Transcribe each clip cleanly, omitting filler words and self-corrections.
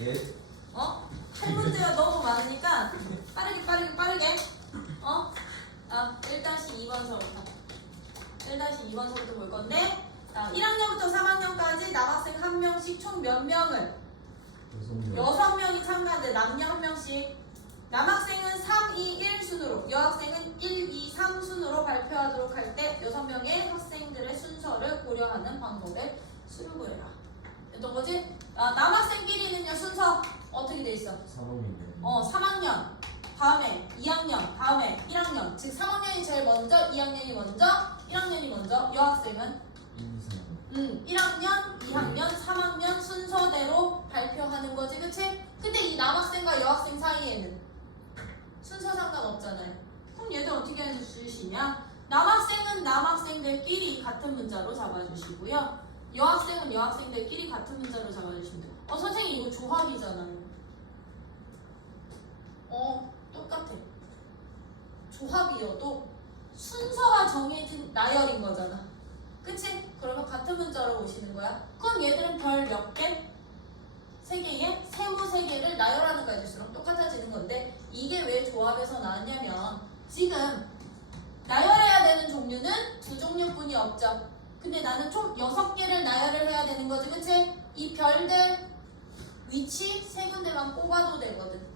예. 할 문제가 너무 많으니까 빠르게 1-2번서부터 1-2번서부터 볼 건데 1학년부터 3학년까지 남학생 1명씩 총 몇 명을 6명이 참가하는데 남녀 1명씩 남학생은 3, 2, 1 순으로 여학생은 1, 2, 3 순으로 발표하도록 할 때 6명의 학생들의 순서를 고려하는 방법에 수를 구해라. 어떤 거지? 남학생끼리는요 순서 어떻게 돼 있어? 3학년이네. 3학년 다음에 2학년 다음에 1학년 즉 3학년이 제일 먼저 2학년이 먼저 1학년이 먼저 여학생은 1학년, 2학년, 3학년 순서대로 발표하는 거지 그치? 근데 이 남학생과 여학생 사이에는 순서 상관없잖아요. 그럼 얘들 어떻게 해서 쓰시냐? 남학생은 남학생들끼리 같은 문자로 잡아주시고요. 여학생은 여학생들끼리 같은 문자로 잡아주시면 돼요. 선생님 이거 조합이잖아요. 똑같아. 조합이어도 순서가 정해진 나열인 거잖아. 그치? 그러면 같은 문자로 오시는 거야. 그럼 얘들은 별 몇 개? 3개에 세모 3개를 나열하는 가지수랑 똑같아지는 건데 이게 왜 조합에서 나왔냐면 지금 나열해야 되는 종류는 2종류뿐이 없죠. 근데 나는 총 6개를 나열을 해야 되는 거지 그치? 이 별들 위치 3군데만 뽑아도 되거든.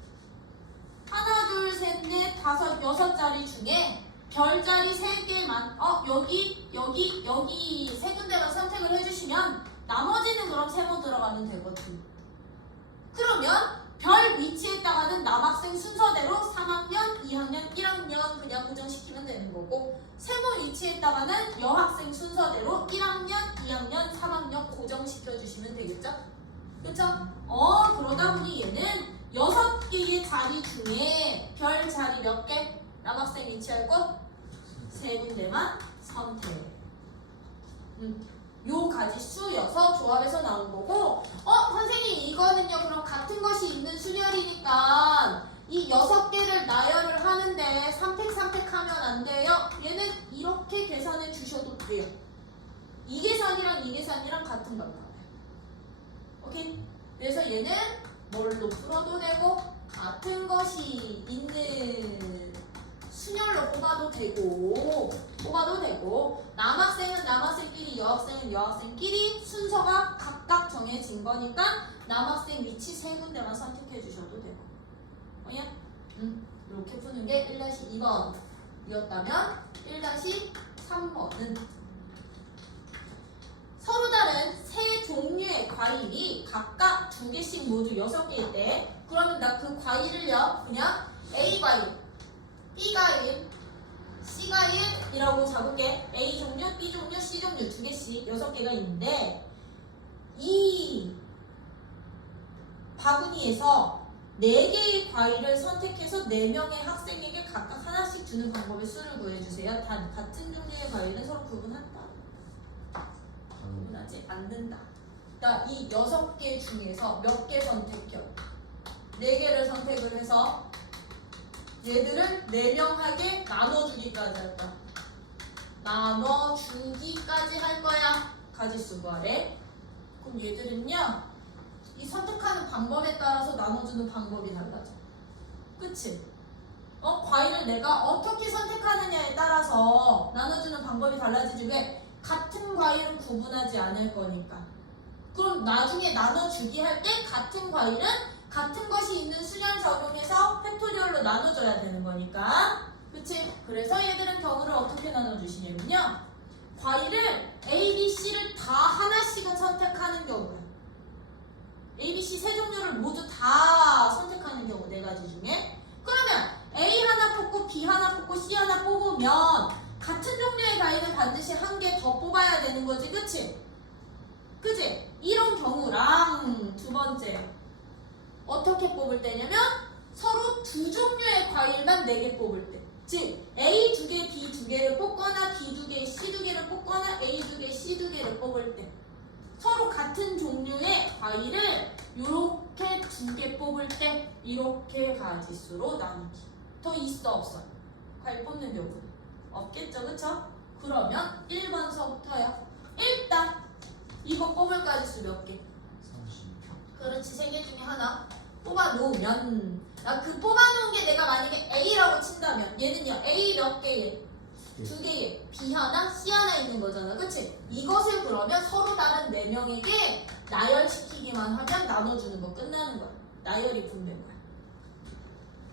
하나, 둘, 셋, 넷, 다섯, 6자리 중에 별자리 3개만 여기 3군데만 선택을 해주시면 나머지는 그럼 세모 들어가면 되거든. 그러면 별 위치에다가는 남학생 순서대로 3학년, 2학년, 1학년 그냥 고정시키면 되는 거고 세모 위치에다가는 여학생 순서대로 1학년, 2학년, 3학년 고정시켜주시면 되겠죠? 그쵸? 그러다 보니 얘는 6개의 자리 중에 별 자리 몇 개? 남학생 위치할 것? 3군데만 선택. 요 가지수여서 조합에서 나온 거고 선생님 이거는요 그럼 같은 것이 있는 순열이니까 이 6개를 나열을 하는데 삼택하면 안 돼요. 얘는 이렇게 계산해 주셔도 돼요. 이 계산이랑 이 계산이랑 같은 걸 나와요. 오케이? 그래서 얘는 뭘로 풀어도 되고 같은 것이 있는 순열로 뽑아도 되고 남학생은 남학생끼리 여학생은 여학생끼리 순서가 각각 정해진 거니까 남학생 위치 3군데만 선택해 주셔도 되고 이렇게 푸는 게 1-2번이었다면 1-3번은 서로 다른 세 종류의 과일이 각각 2개씩 모두 6개일 때 그러면 나 그 과일을요 그냥 A과일, B과일, C과일이라고 잡을게. A 종류, B 종류, C 종류 2개씩 6개가 있는데 이 바구니에서 4개의 과일을 선택해서 4명의 학생에게 각각 하나씩 주는 방법의 수를 구해주세요. 단 같은 종류의 과일은 서로 구분한다. 구분하지 않는다. 그러니까 이 6개 중에서 몇 개 선택해요? 4개를 선택을 해서 얘들을 4명하게 나눠주기까지 할 거야. 나눠주기까지 할 거야. 가지수 구하래. 그럼 얘들은요 이 선택하는 방법에 따라서 나눠주는 방법이 달라져. 그치? 과일을 내가 어떻게 선택하느냐에 따라서 나눠주는 방법이 달라지지. 왜? 같은 과일은 구분하지 않을 거니까. 그럼 나중에 나눠주기 할 때 같은 과일은 같은 것이 있는 순열 적용해서 팩토리얼로 나눠줘야 되는 거니까. 그치? 그래서 얘들은 경우를 어떻게 나눠주시냐면요 과일을 A, B, C를 다 하나씩은 선택하는 경우야. A, B, C 세 종류를 모두 다 선택하는 경우 4가지 중에 그러면 A 하나 뽑고 B 하나 뽑고 C 하나 뽑으면 같은 종류의 과일은 반드시 한 개 더 뽑아야 되는 거지. 그치? 그치? 이런 경우랑 두 번째 어떻게 뽑을 때냐면 서로 2종류의 과일만 4개 뽑을 때 즉 A 2개, B 2개를 뽑거나 B 2개, C 2개를 뽑거나 A 2개, C 2개를 뽑을 때 서로 같은 종류의 과일을 이렇게 2개 뽑을 때 이렇게 가지수로 나누기. 더 있어 없어? 과일 뽑는 경우는 없겠죠. 그쵸? 그러면 1번서부터요 일단 이거 뽑을 가지수 몇 개? 30. 그렇지. 3개 중에 하나 뽑아놓으면 그 뽑아놓은 게 내가 만약에 A라고 친다면 얘는요 A 몇 개에 2개에 B 하나 C 하나 있는 거잖아. 그치? 이것을 그러면 서로 다른 4명에게 나열시키기만 하면 나눠주는 거 끝나는 거야. 나열이 분배인 거야.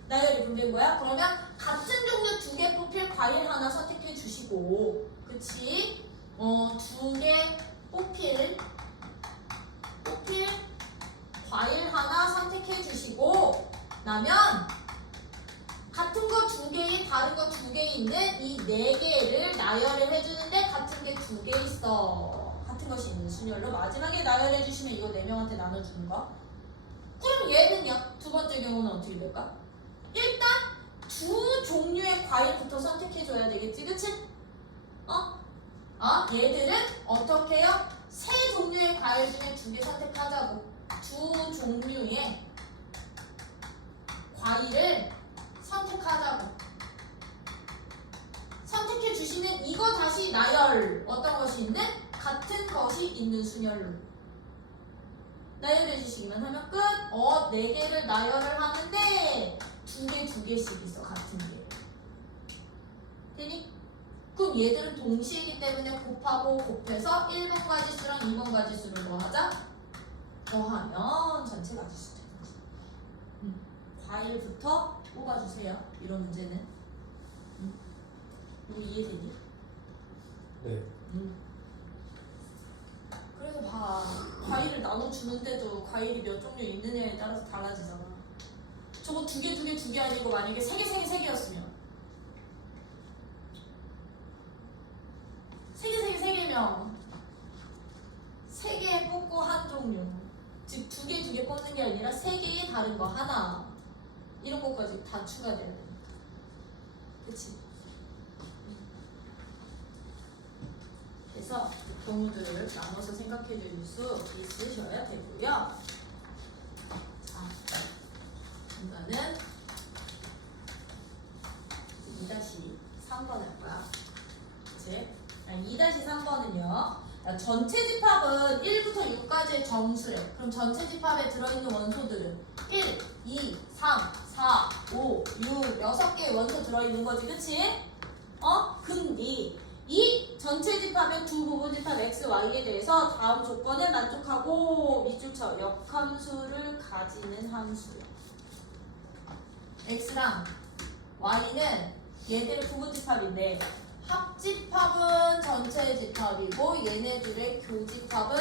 나열이 분배인 거야. 그러면 같은 종류 2개 뽑힐 과일 하나 선택해 주시고, 그치? 2개 뽑힐 과일 하나 선택해 주시고 나면 같은 거 2개에 다른 거 2개 있는 이 4개를 나열을 해주는데 같은 게 2개 있어. 같은 것이 있는 순열로 마지막에 나열해 주시면 이거 4명한테 나눠주는 거. 그럼 얘는요? 두 번째 경우는 어떻게 될까? 일단 2 종류의 과일부터 선택해 줘야 되겠지, 그치? 얘들은 어떻게 해요? 3 종류의 과일 중에 2개 선택하자고. 2 종류의 과일을 선택하자고. 선택해 주시면 이거 다시 나열. 어떤 것이 있는? 같은 것이 있는 순열로 나열해 주시기만 하면 끝. 4개를 나열을 하는데 2개씩 있어. 같은 게. 되니? 그럼 얘들은 동시이기 때문에 곱하고 곱해서 1번 가지수랑 2번 가지수를 더하자. 더하면 전체 가지수 되는 거지. 과일부터 뽑아주세요. 이런 문제는. 이거 이해되니? 네. 그래서 봐. 과일을 나눠주는데도 과일이 몇 종류 있느냐에 따라서 달라지잖아. 저거 2개 아니고 만약에 3개였으면 3개면 3개 뽑고 한 종류. 즉 2개 뽑는 게 아니라 3개의 다른 거 하나. 이런 것까지 다 추가돼야 되니까. 그치? 그래서 그 경우들을 나눠서 생각해 줄 수 있으셔야 되고요. 자, 중간은 2-3번 할 거야. 그치? 2-3번은요. 전체 집합은 1부터 6까지의 정수래. 그럼 전체 집합에 들어있는 원소들은 1, 2, 3, 4, 5, 6, 6개의 원소 들어있는 거지. 그치? 근데 이 전체 집합의 두 부분 집합 x, y에 대해서 다음 조건에 만족하고 밑줄 쳐. 역함수를 가지는 함수야. x랑 y는 얘들의 부분 집합인데 합집합은 전체 집합이고 얘네들의 교집합은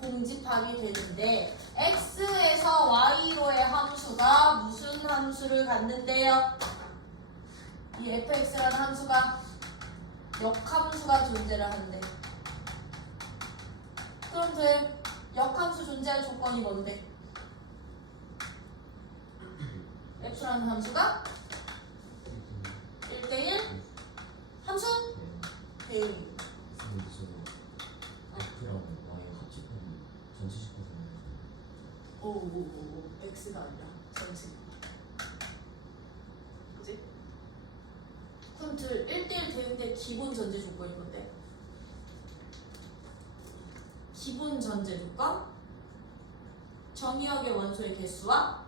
공집합이 되는데 x에서 y로의 함수가 무슨 함수를 갖는데요? 이 fx라는 함수가 역함수가 존재를 하는데 그럼 그 역함수 존재할 조건이 뭔데? f라는 함수가 1대1 함수? 대응이. x가 아니라 전체. 그치? 그럼 1대1 대응의 기본 전제 조건이 뭔데? 기본 전제 조건? 정의역의 원소의 개수와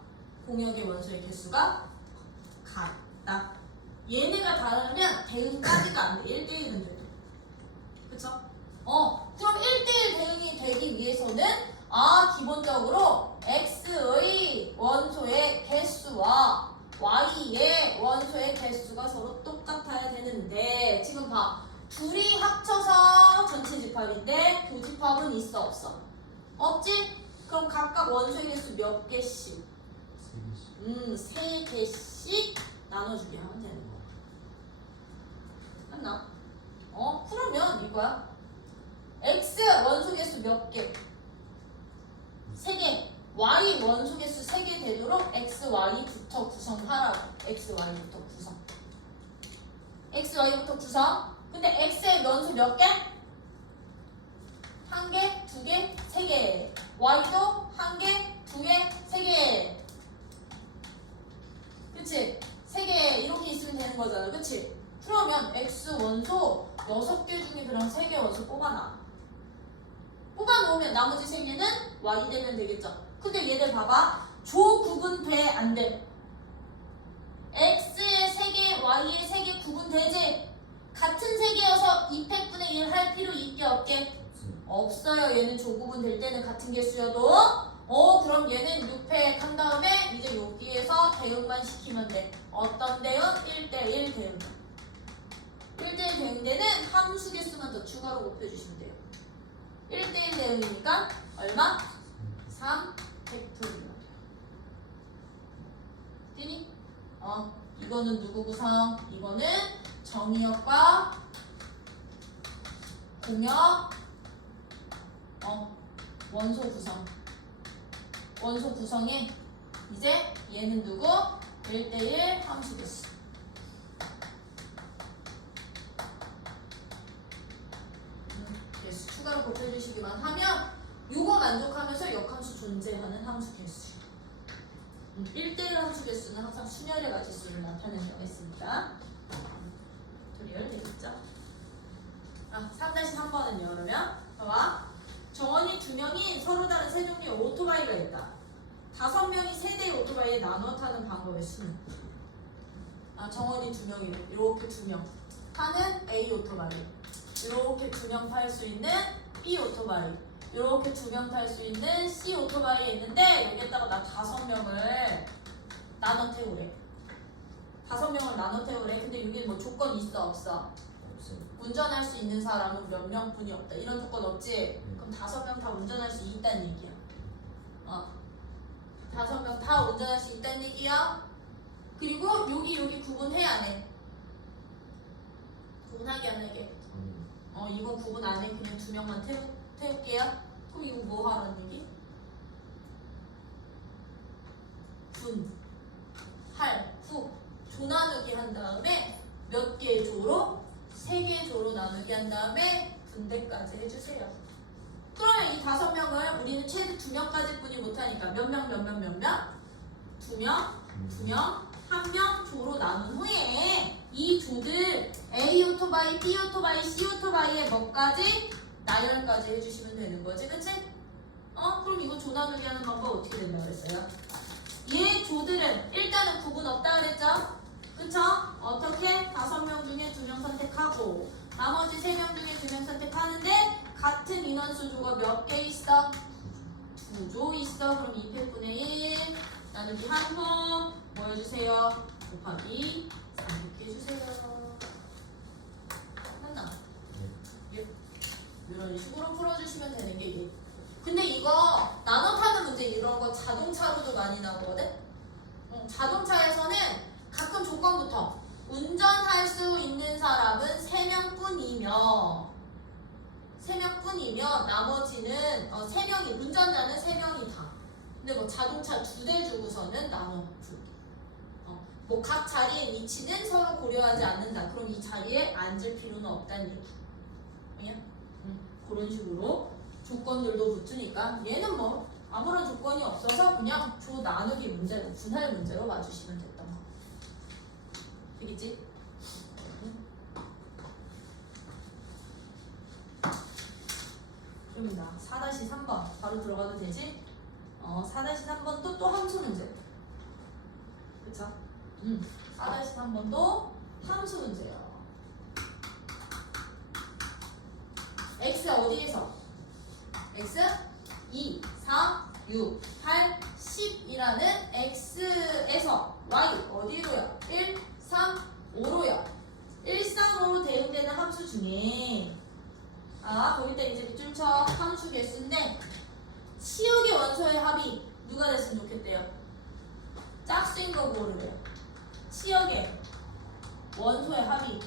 공역의 원소의 개수가 같다. 얘네가 다르면 대응까지가 안 돼. 1대1은 돼도. 그쵸? 그럼 1대1 대응이 되기 위해서는 기본적으로 x의 원소의 개수와 y의 원소의 개수가 서로 똑같아야 되는데 지금 봐. 둘이 합쳐서 전체 집합인데 교집합은 있어 없어? 없지? 그럼 각각 원소의 개수 몇 개씩? 3개씩 나눠주게 하면 되는 거야. 맞나? 그러면 이거야. x 원소 개수 몇 개? 3개. y 원소 개수 3개 되도록 x, y부터 구성하라고. x, y부터 구성. x, y부터 구성. 근데 x의 원소 몇 개? 1개, 2개, 3개. y도 1개, 2개, 3개. 그치? 3개 이렇게 있으면 되는 거잖아. 그치? 그러면 x 원소 6개 중에 그럼 3개 원소 뽑아놔. 뽑아놓으면 나머지 세 개는 y 되면 되겠죠. 근데 얘들 봐봐. 조 구분돼 안 돼? x의 세 개, y의 세 개 구분되지? 같은 세 개여서 2팩분의 1 할 필요 있게 없게? 없어요. 얘는 조 구분될 때는 같은 개수여도. 그럼 얘는 6팩 한 다음에 이제 여기에서 대응만 시키면 돼. 어떤 대응? 1대1 대응. 1대1 대응 때는 함수 개수만 더 추가로 곱해주시면 돼요. 1대1 대응이니까 얼마? 3 팩토리얼. 되니? 이거는 누구 구성? 이거는 정의역과 공역 원소 구성. 원소 구성에 이제 얘는 누구? 1대1 함수 개수. 개수 추가로 곱해주시기만 하면 요거 만족하면서 역함수 존재하는 함수 개수. 1대1 함수 개수는 항상 순열의 가지수를 나타내는 경우가 있습니다. 팩토리얼 되겠죠? 3-3번은요. 그러면 봐봐. 정원이 2명이 서로 다른 세 종류의 오토바이가 있다. 5명이 세 대의 오토바이에 나눠 타는 방법의 순. 정원이 2명이래. 이렇게 2명 타는 A 오토바이. 이렇게 2명 탈 수 있는 B 오토바이. 이렇게 2명 탈 수 있는 C 오토바이에 있는데 여기에다가 나 5명을 나눠 태우래. 5명을 나눠 태우래. 근데 여기 뭐 조건 있어 없어? 운전할 수 있는 사람은 몇 명뿐이 없다. 이런 조건 없지? 그럼 5명 다 운전할 수 있다는 얘기야. 5명 다 운전할 수 있다는 얘기야. 그리고 여기 구분해 안 해? 구분하게 안 하게? 이건 구분 안 해. 그냥 2명만 태울게요. 그럼 이거 뭐 하라는 얘기? 분, 할, 후 조 나누기 한 다음에 몇 개의 조로? 3개의 조로 나누기 한 다음에 분배까지 해주세요. 그러면 이 5명을 우리는 최대 2명까지 뿐이 못하니까 몇 명? 2명, 1명 조로 나눈 후에 이 조들 A 오토바이, B 오토바이, C 오토바이의 뭐까지? 나열까지 해주시면 되는 거지, 그치? 그럼 이거 조 나누기 하는 방법 어떻게 된다 그랬어요? 얘 조들은 일단은 구분 없다 그랬죠? 그쵸? 어떻게? 5명 중에 2명 선택하고 나머지 3명 중에 2명 선택하는데 같은 인원수 조가 몇 개 있어? 2조 있어. 그럼 2팩분의 1 나누기 한 후 뭐 해주세요? 곱하기 3 이렇게 해주세요. 맞나? 예. 이런 식으로 풀어주시면 되는 게 얘. 근데 이거 나눠 타는 문제 이런 거 자동차로도 많이 나오거든? 자동차에서는 가끔 조건부터 운전할 수 있는 사람은 3명뿐이면 나머지는 3명이 운전자는 3명이 다. 근데 뭐 자동차 2대 주고서는 나눠 줄게. 뭐 각 자리의 위치는 서로 고려하지 않는다. 그럼 이 자리에 앉을 필요는 없다는 얘기. 그냥 그런 식으로 조건들도 붙으니까 얘는 뭐 아무런 조건이 없어서 그냥 조 나누기 문제로 분할 문제로 봐주시면 됐던 거. 되겠지? 그럼니다. 4-3번 바로 들어가도 되지? 4-3번도 또 함수 문제. 그쵸? 4-3번도 함수 문제예요. x 어디에서? x 2, 4, 6, 8, 10이라는 x에서 y 어디로요? 1, 3, 5로요. 1, 3, 5로 대응되는 함수 중에 거기다 이제 밑줄 쳐. 함수 개수인데 치역의 원소의 합이 누가 됐으면 좋겠대요? 짝수인 거 고르래요. 치역의 원소의 합이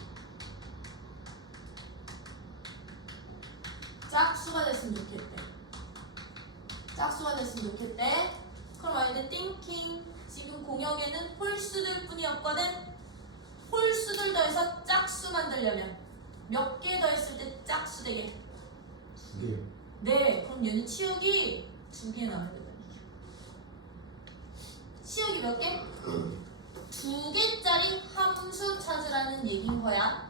짝수가 됐으면 좋겠대. 짝수가 됐으면 좋겠대. 그럼 아이들 thinking 지금 공역에는 홀수들 뿐이 없거든. 홀수들 더해서 짝수 만들려면 몇 개 더했을 때 짝수 되게? 2개. 네, 그럼 얘는 치역이 2개 나와야 된다. 치역이 몇 개? 2개짜리 함수 찾으라는 얘기인 거야.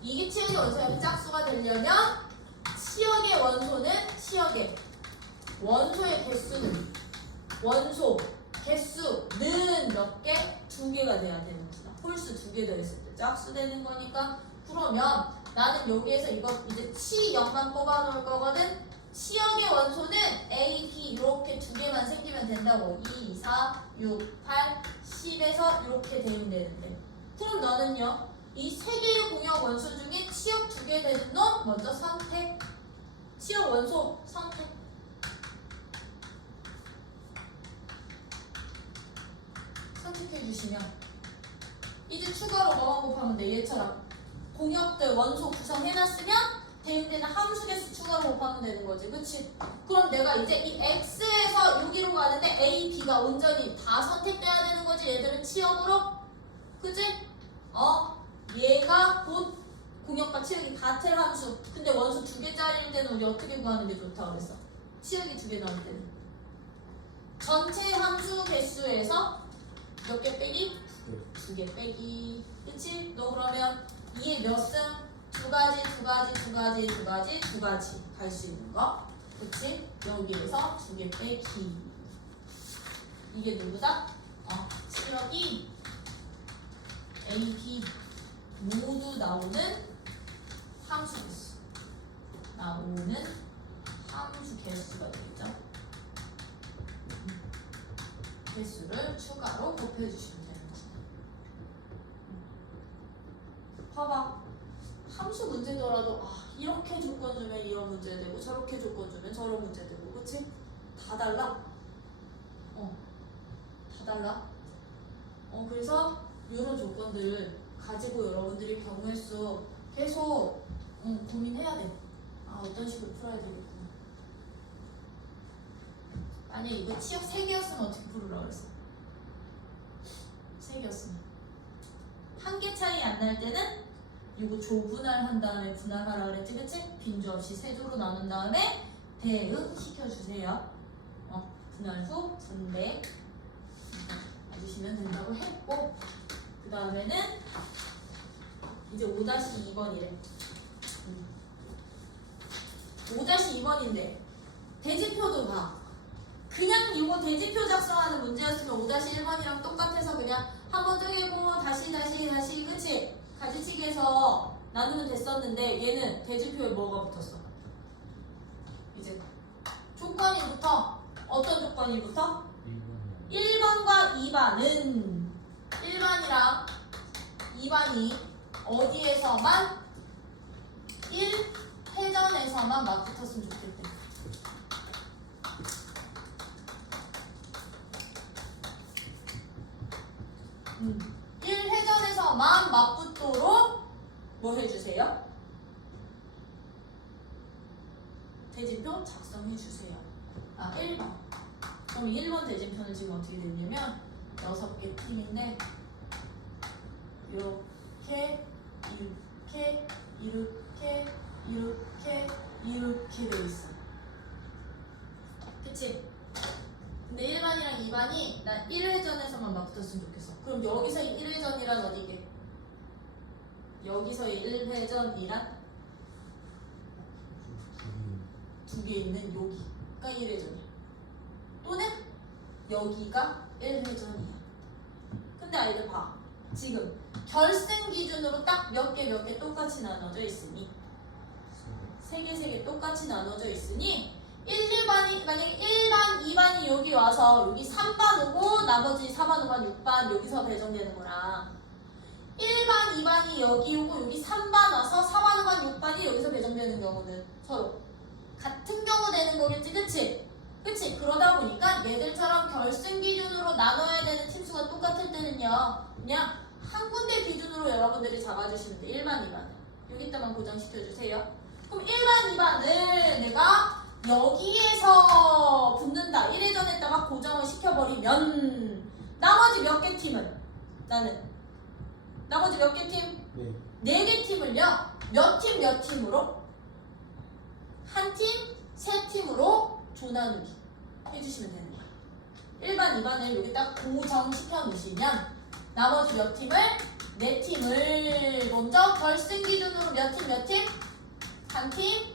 이게 치역이 원소의 합이 짝수가 되려면 치역의 원소는 치역의 원소의 개수는 원소 개수는 몇 개? 2개가 돼야 되는 거다. 홀수 2개 더했을 때 짝수 되는 거니까 그러면 나는 여기에서 이거 이제 치 0만 뽑아 놓을 거거든. 치역의 원소는 A, B 이렇게 2개만 생기면 된다고. 2, 4, 6, 8, 10에서 이렇게 되면 되는데 그럼 너는요 이 3개의 공역 원소 중에 치역 2개 되는 놈 먼저 선택. 치역 원소 선택. 선택해 주시면 이제 추가로 뭐만 곱하면 돼. 얘처럼 공역들 원소 구성해놨으면 대응되는 함수 개수 추가로 곱하면 되는 거지. 그치? 그럼 내가 이제 이 X에서 여기로 가는데 A, B가 온전히 다 선택돼야 되는 거지. 얘들은 치역으로. 그치? 얘가 곧 공역과 치역이 같은 함수. 근데 원소 2개짜리일 때는 우리 어떻게 구하는 게 좋다 그랬어? 치역이 2개 나올 때는. 전체 함수 개수에서 몇 개 빼기? 2개 빼기. 그치? 너 그러면 2의 몇 승? 2가지 갈 수 있는 거. 그치? 여기에서 2개 빼기. 이게 누구다? 치역이 A, B 모두 나오는 함수 개수. 나오는 함수 개수가 되겠죠? 개수를 추가로 곱해주시면 되는 거다. 봐봐. 함수 문제더라도 이렇게 조건 주면 이런 문제 되고 저렇게 조건 주면 저런 문제 되고 그치? 다 달라? 다 달라? 그래서 이런 조건들을 가지고 여러분들이 경우의 수 계속 고민해야 돼. 어떤 식으로 풀어야 되겠구나. 만약에 이거 치역 3개였으면 어떻게 풀으라고 그랬어? 3개였으면 1개 차이 안 날 때는 이거 조분할한 다음에 분할하라 그랬지, 그치? 빈조 없이 세조로 나눈 다음에 대응시켜주세요. 분할 후 분배 해주시면 된다고 했고, 그 다음에는 이제 5-2번이래. 5-2번인데 대지표도 봐. 그냥 이거 대지표 작성하는 문제였으면 5-1번이랑 똑같아서 그냥 한번 쪼개고 다시 그치? 가지치기해서 나누면 됐었는데 얘는 대지표에 뭐가 붙었어? 이제 조건이 붙어. 어떤 조건이 붙어? 1번과 2번은 1번이랑 2번이 어디에서만 1회전에서만 맞붙었으면 좋겠대. 음. 1회전에서만 맞붙도록 뭐 해주세요? 대진표 작성해주세요. 1번. 그럼 1번 대진표는 지금 어떻게 됐냐면 6개 팀인데 이렇게 돼 있어. 그치? 근데 1번이랑 2번이 난 1회전에서만 맞붙었으면 좋겠어. 그럼 여기서의 1회전이란 어디게? 여기서의 1회전이란 2개 있는 여기가 1회전이야. 또는 여기가 1회전이야. 근데 아이들 봐. 지금 결승 기준으로 딱 몇 개 똑같이 나눠져 있으니 3개 똑같이 나눠져 있으니 1번이 만약에 1번, 2번이 여기 와서 여기 3번 오고 나머지 4번, 5번, 6번 여기서 배정되는 거랑 1번, 2번이 여기 오고 여기 3번 와서 4번, 5번, 6번이 여기서 배정되는 경우는 서로 같은 경우 되는 거겠지, 그치? 그치? 그러다 보니까 얘들처럼 결승 기준으로 나눠야 되는 팀수가 똑같을 때는요 그냥 한 군데 기준으로 여러분들이 잡아주시면 돼. 1번, 2번 여기다만 고정시켜주세요. 그럼 1번, 2번을 내가 여기에서 붙는다. 1회전에다가 고정을 시켜버리면 나머지 몇 개 팀을 나머지 몇 개 팀? 4개 팀을요. 몇 팀으로? 한 팀, 3팀으로 조나누기 해주시면 되는 거예요. 1번, 2번을 여기다 고정시켜 놓으시면 나머지 몇 팀을? 4팀을 먼저 결승 기준으로 몇 팀? 한 팀,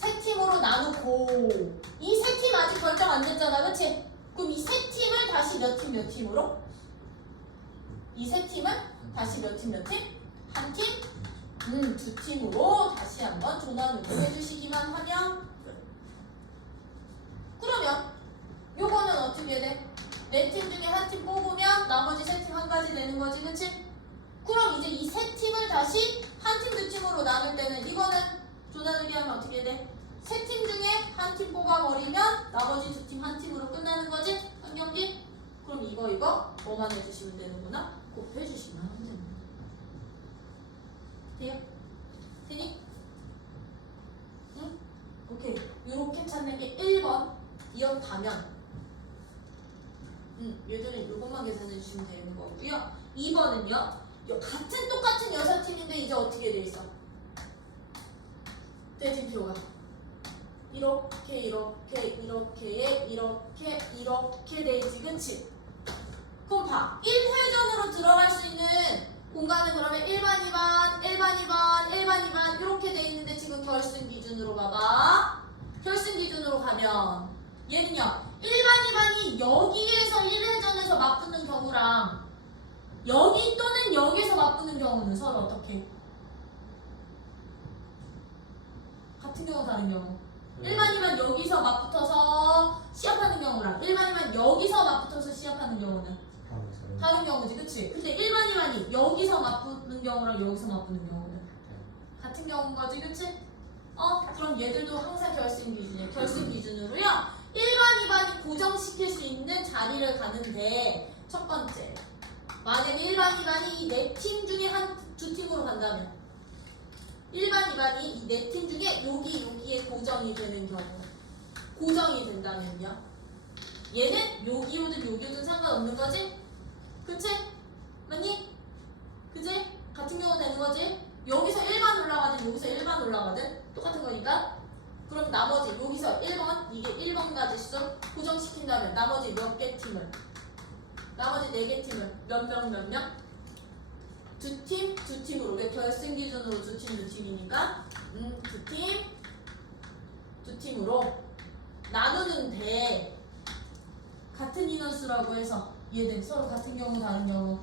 세 팀으로 나누고 이 세 팀 아직 결정 안 됐잖아, 그치? 그럼 이 세 팀을 다시 몇 팀으로? 이 세 팀은 다시 몇 팀? 한 팀? 두 팀으로 다시 한번 조나누기 해주시기만 하면 끝. 그러면 요거는 어떻게 돼? 네 팀 중에 한 팀 뽑으면 나머지 세 팀 한 가지 되는 거지, 그치? 그럼 이제 이 세 팀을 다시 한 팀, 두 팀으로 나눌 때는 이거는 조나누기 하면 어떻게 돼? 세 팀 중에 한 팀 뽑아버리면 나머지 두 팀 한 팀으로 끝나는 거지? 한 경기? 그럼 이거 뭐만 해주시면 되는구나? 곱해주시면 하면 됩니다. 돼요? 되니? 응? 오케이. 요렇게 찾는 게 1번 이었다면 얘들은 이것만 계산해 주시면 되는 거고요. 2번은요. 똑같은 6팀인데 이제 어떻게 돼 있어? 대진표가 이렇게 돼 있지, 그치? 그럼 봐. 1회전으로 들어갈 수 있는 공간은 그러면 1반, 2반 이렇게 돼 있는데 지금 결승 기준으로 가봐. 결승 기준으로 가면 얘는요. 1반, 2반이 여기에서 1회전에서 맞붙는 경우랑 여기 또는 여기서 맞붙는 경우는 서로 어떻게? 같은 경우 다른 경우. 1반, 2반 여기서 맞붙어서 시합하는 경우랑 1반, 2반 여기서 맞붙어서 시합하는 경우는 다른 경우지, 그치? 근데 1반, 2반이 여기서 맞붙는 경우랑 여기서 맞붙는 경우는 같은 경우인 거지, 그치? 그럼 얘들도 항상 결승 기준이에요. 결승 기준으로요. 1반, 2반이 고정시킬 수 있는 자리를 가는데 첫 번째, 만약에 1반, 2반이 이 네 팀 중에 두 팀으로 간다면 1반, 2반이 이 네 팀 중에 여기에 고정이 되는 경우, 고정이 된다면요. 얘는 여기 오든 상관없는 거지? 그치? 맞니? 그치? 같은 경우 되는 거지? 여기서 1반 올라가든 여기서 1반 올라가든 똑같은 거니까. 그럼 나머지 여기서 1번, 이게 1번 가지수 고정시킨다면 나머지 몇 개 팀을? 나머지 4개 팀을 몇 명? 두 팀으로. 왜 결승 기준으로 두 팀이니까 두 팀으로 나누는데 같은 인원수라고 해서 얘들 서로 같은 경우 다른 경우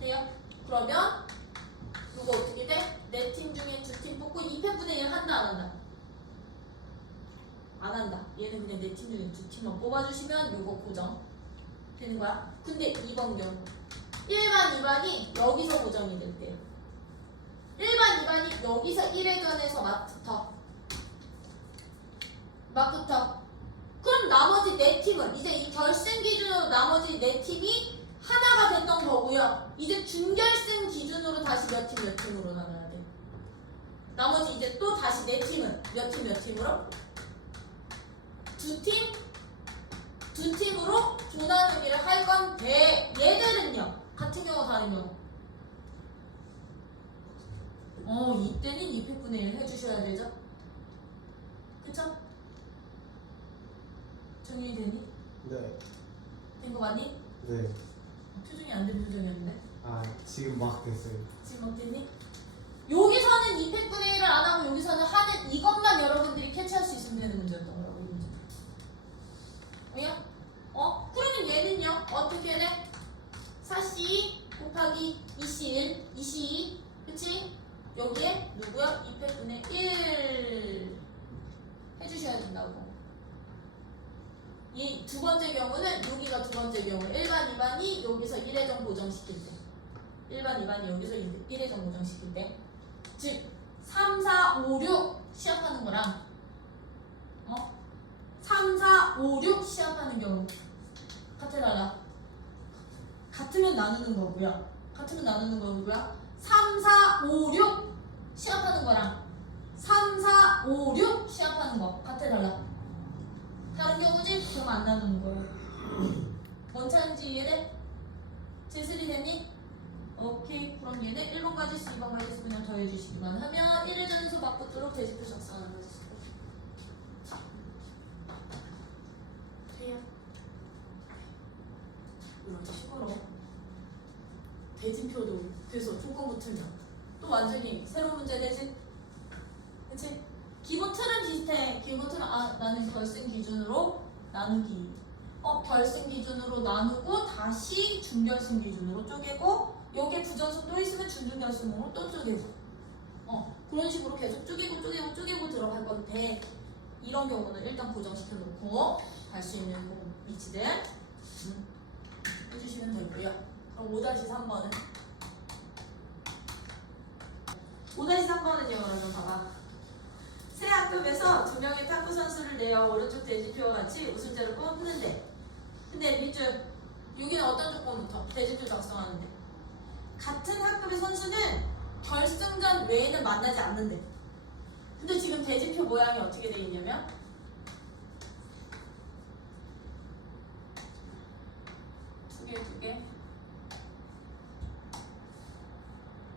돼요? 그러면 이거 어떻게 돼? 네 팀 중에 두 팀 뽑고 2패분의 1 한다 안 한다? 안 한다. 얘는 그냥 네 팀 중에 두 팀만 뽑아주시면 요거 고정 되는 거야. 근데 2번 경우 1반, 2반이 여기서 고정이 될 때요. 1반, 2반이 여기서 1회전에서 맞붙어. 그럼 나머지 네 팀은 이제 이 결승 기준으로 나머지 네 팀이 하나가 됐던 거고요. 이제 준결승 기준으로 다시 몇 팀으로 나눠야 돼. 나머지 이제 또 다시 네 팀은 몇 팀으로? 두 팀으로 조나누기를 할 건데 얘들은요. 같은 경우 다른 경우. 이때는 2패분의 1 해주셔야 되죠. 그쵸? 정리이 되니? 네. 된 거 맞니? 네. 표정이 안 된 표정이었는데. 지금 막 됐어요. 지금 어땠니? 여기서는 2패분의 1을 안 하고 여기서는 하는 이것만 여러분들이 캐치할 수 있으면 되는 문제였던 거라고, 이 문제. 왜요? 그러면 얘는요, 어떻게 돼? 4C 곱하기 2C1, 2C2, 그치? 여기에 누구야? 2패분의 1 해주셔야 된다고. 이 두 번째 경우는 여기가 두 번째 경우 1반, 2반이 여기서 1회전 고정시킬 때 1반, 2반이 여기서 1회전 고정시킬 때 즉 3, 4, 5, 6 시합하는 거랑 3, 4, 5, 6 시합하는 경우 같아달라. 같으면 나누는 거고요. 3, 4, 5, 6 시합하는 거랑 3, 4, 5, 6 시합하는 거 같아달라. 다른 경우지? 그럼 안 나누는 거예요. 뭔 차인지 이해돼? 제슬이 됐니? 오케이. 그럼 얘는 1번 가지수, 2번 가지수 그냥 더해주시기만 하면 1회전에서 바꾸도록 대지표 작성하는 거지. 돼요? 이런 식으로 대진표도 돼서 조건 붙으면 또 완전히 새로운 문제 되지? 그치? 나는 결승 기준으로 나누기. 결승 기준으로 나누고 다시 준결승 기준으로 쪼개고 여기에 부전승 또 있으면 준중결승으로 또 쪼개고 그런 식으로 계속 쪼개고 들어갈 건데 이런 경우는 일단 고정시켜 놓고 갈 수 있는 위치들 해주시면 되고요. 그럼 5-3번은 5-3번은요 여러분 봐봐. 새 학급에서 두 명의 탁구 선수를 내어 오른쪽 대지표와 같이 우승자를 뽑는데 근데 밑줄 여기는 어떤 조건부터 대지표 작성하는데 같은 학급의 선수는 결승전 외에는 만나지 않는데 근데 지금 대지표 모양이 어떻게 되어 있냐면 두 개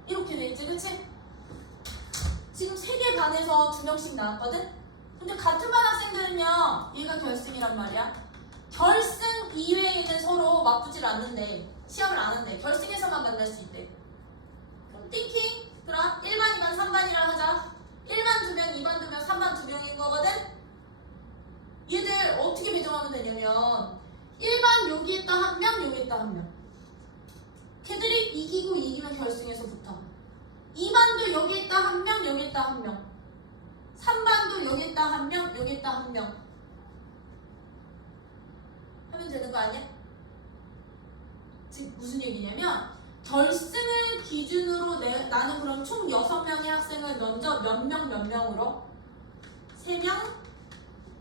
이렇게 돼 있지 그치? 지금 3개 반에서 2명씩 나왔거든? 근데 같은 반 학생들은요 얘가 결승이란 말이야. 결승 이외에는 서로 맞붙질 않는데 시험을 안 한대. 결승에서만 만날 수 있대. 그럼 띵킹 그럼 1반, 2반, 3반이라 하자. 1반 2명, 2반 2명, 3반 2명인 거거든? 얘들 어떻게 배정하면 되냐면 1반 여기 있다 한 명, 여기 있다 한 명. 걔들이 이기면 결승에서 붙어. 2반도 여기 있다 한 명, 여기 있다 한 명. 3반도 여기 있다 한 명, 여기 있다 한 명. 하면 되는 거 아니야? 즉 무슨 얘기냐면 결승을 기준으로 나는 그럼 총 6명의 학생을 먼저 몇 명으로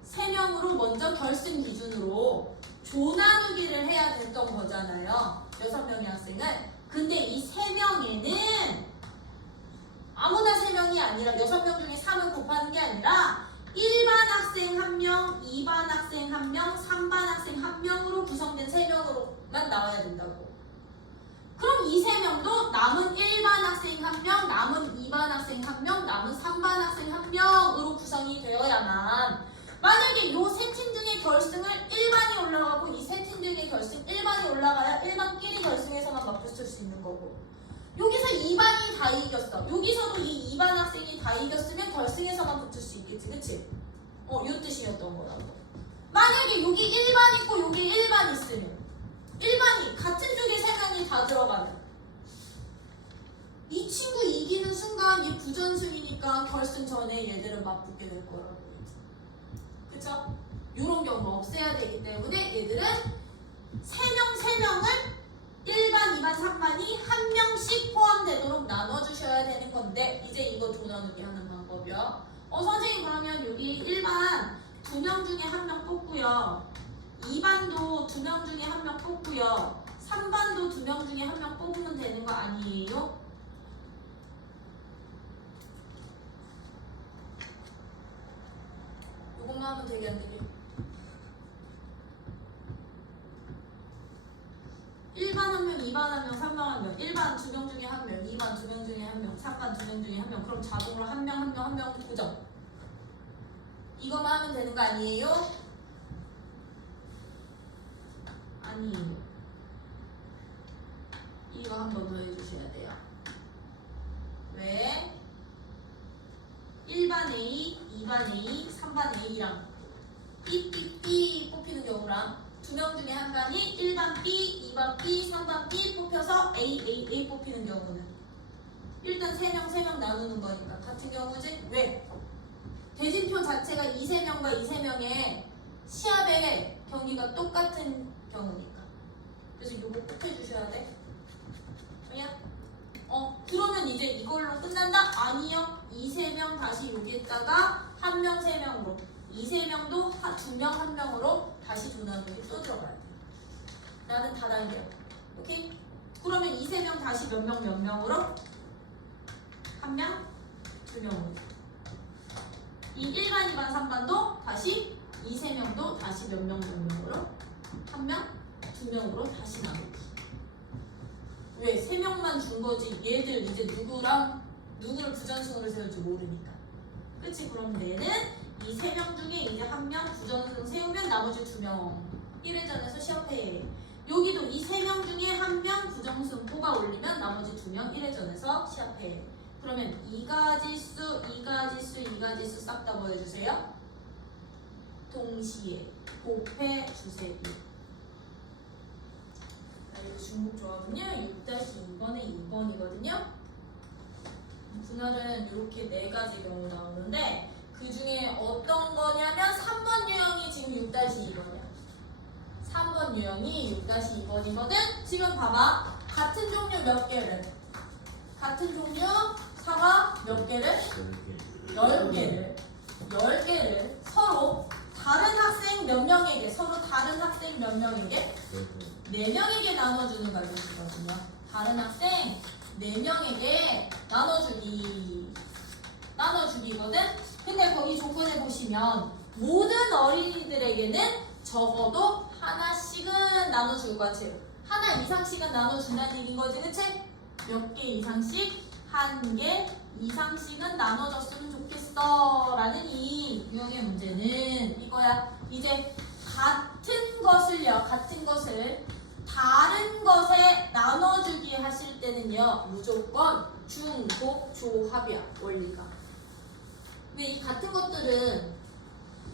3명으로 먼저 결승 기준으로 조나누기를 해야 됐던 거잖아요. 6명의 학생을. 근데 이 3명에는 아무나 3명이 아니라 6명 중에 3을 곱하는 게 아니라 1반 학생 1명, 2반 학생 1명, 3반 학생 1명으로 구성된 3명으로만 나와야 된다고. 그럼 이 3명도 남은 1반 학생 1명, 남은 2반 학생 1명, 남은 3반 학생 1명으로 구성이 되어야만 만약에 요 세 팀 중에 결승을 1반이 올라가고 이 세 팀 중에 결승 1반이 올라가야 1반끼리 결승에서만 맞붙을 수 있는 거고 여기서 2반이 다 이겼어. 여기서도 이 2반 학생이 다 이겼으면 결승에서만 붙을 수 있겠지. 그치? 요 뜻이었던 거라고. 만약에 여기 1반 있고 여기 1반 있으면 1반이 같은 쪽에 3명이 다 들어가면 이 친구 이기는 순간 얘 부전승이니까 결승 전에 얘들은 맞붙게 될 거라고. 그쵸? 요런 경우 없애야 되기 때문에 얘들은 3명을 1반, 2반, 3반이 한 명씩 포함되도록 나눠주셔야 되는 건데 이제 이거 조나누기 하는 방법이요. 선생님 그러면 여기 1반 2명 중에 1명 뽑고요. 2반도 2명 중에 1명 뽑고요. 3반도 2명 중에 1명 뽑으면 되는 거 아니에요? 이것만 하면 되게 안 되게? 1반 1명, 2반 1명, 3반 1명 1반 2명 중에 1명, 2반 2명 중에 1명, 3반 2명 중에 1명 그럼 자동으로 1명 고정. 이거만 하면 되는 거 아니에요? 아니에요. 이거 한 번 더 해주셔야 돼요. 왜? 1반 A, 2반 A, 3반 A랑 삐삐삐 뽑히는 경우랑 2명 중에 한 반이 1반 B, 2반 B, 3반 B 뽑혀서 A 뽑히는 경우는 일단 3명 나누는 거니까 같은 경우지? 왜? 대진표 자체가 2-3명과 2-3명의 시합의 경기가 똑같은 경우니까 그래서 이거 꼭 해주셔야 돼. 왜냐? 그러면 이제 이걸로 끝난다? 아니요. 2-3명 다시 여기에다가 1명 3명으로 2-3명도 2명 1명으로 다시 조나누기 또 들어가야 돼. 나는 다단계야. 오케이? 그러면 2-3명 다시 몇 명으로? 1명? 2명으로. 이 1반, 2반, 3반도 다시 2-3명도 다시 몇 명으로? 1명? 2명으로 다시 나누기. 왜? 3명만 준 거지. 얘들 이제 누구를 부전승으로 세울지 모르니까. 그치? 그럼 얘는 이 3명 중에 이제 1명 부전승 세우면 나머지 2명 1회전에서 시합해. 여기도 이 3명 중에 1명 부정승 뽑아 올리면 나머지 2명 1회전에서 시합해. 그러면 이가지수 싹 다 보여주세요. 동시에 곱해 주세요. 이거 중복 조합은요 6-2번에 2번이거든요. 분할은 이렇게 4가지 경우 나오는데 그 중에 어떤 거냐면 3번 유형이 지금 6-2번이야. 3번 유형이 6-2번이거든. 지금 봐봐. 같은 종류 몇 개를? 같은 종류 사과 몇 개를? 10개를. 10개를 서로 다른 학생 몇 명에게, 서로 다른 학생 몇 명에게? 4명에게 나눠주는 관계이거든요. 다른 학생 4명에게 나눠주기거든. 근데 거기 조건에 보시면 모든 어린이들에게는 적어도 하나씩은 나눠줄 것 같아요. 하나 이상씩은 나눠준다는 얘기인 거지, 그치? 몇 개 이상씩? 1개 이상씩은 나눠줬으면 좋겠어 라는 이 유형의 문제는 이거야. 이제 같은 것을 다른 것에 나눠주기 하실 때는요 무조건 중복 조합이야. 원리가. 근데 이 같은 것들은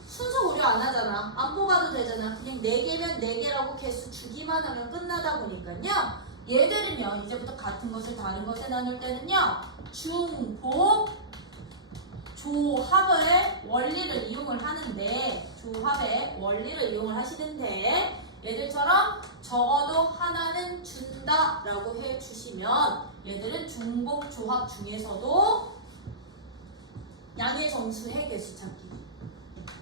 순서 고려 안 하잖아. 안 뽑아도 되잖아. 그냥 4개면 4개라고 개수 주기만 하면 끝나다 보니까요 얘들은요 이제부터 같은 것을 다른 것에 나눌 때는요 중복 조합의 원리를 이용을 하는데, 조합의 원리를 이용을 하시는데 얘들처럼 적어도 하나는 준다 라고 해주시면 얘들은 중복 조합 중에서도 양의 정수의 개수 찾기.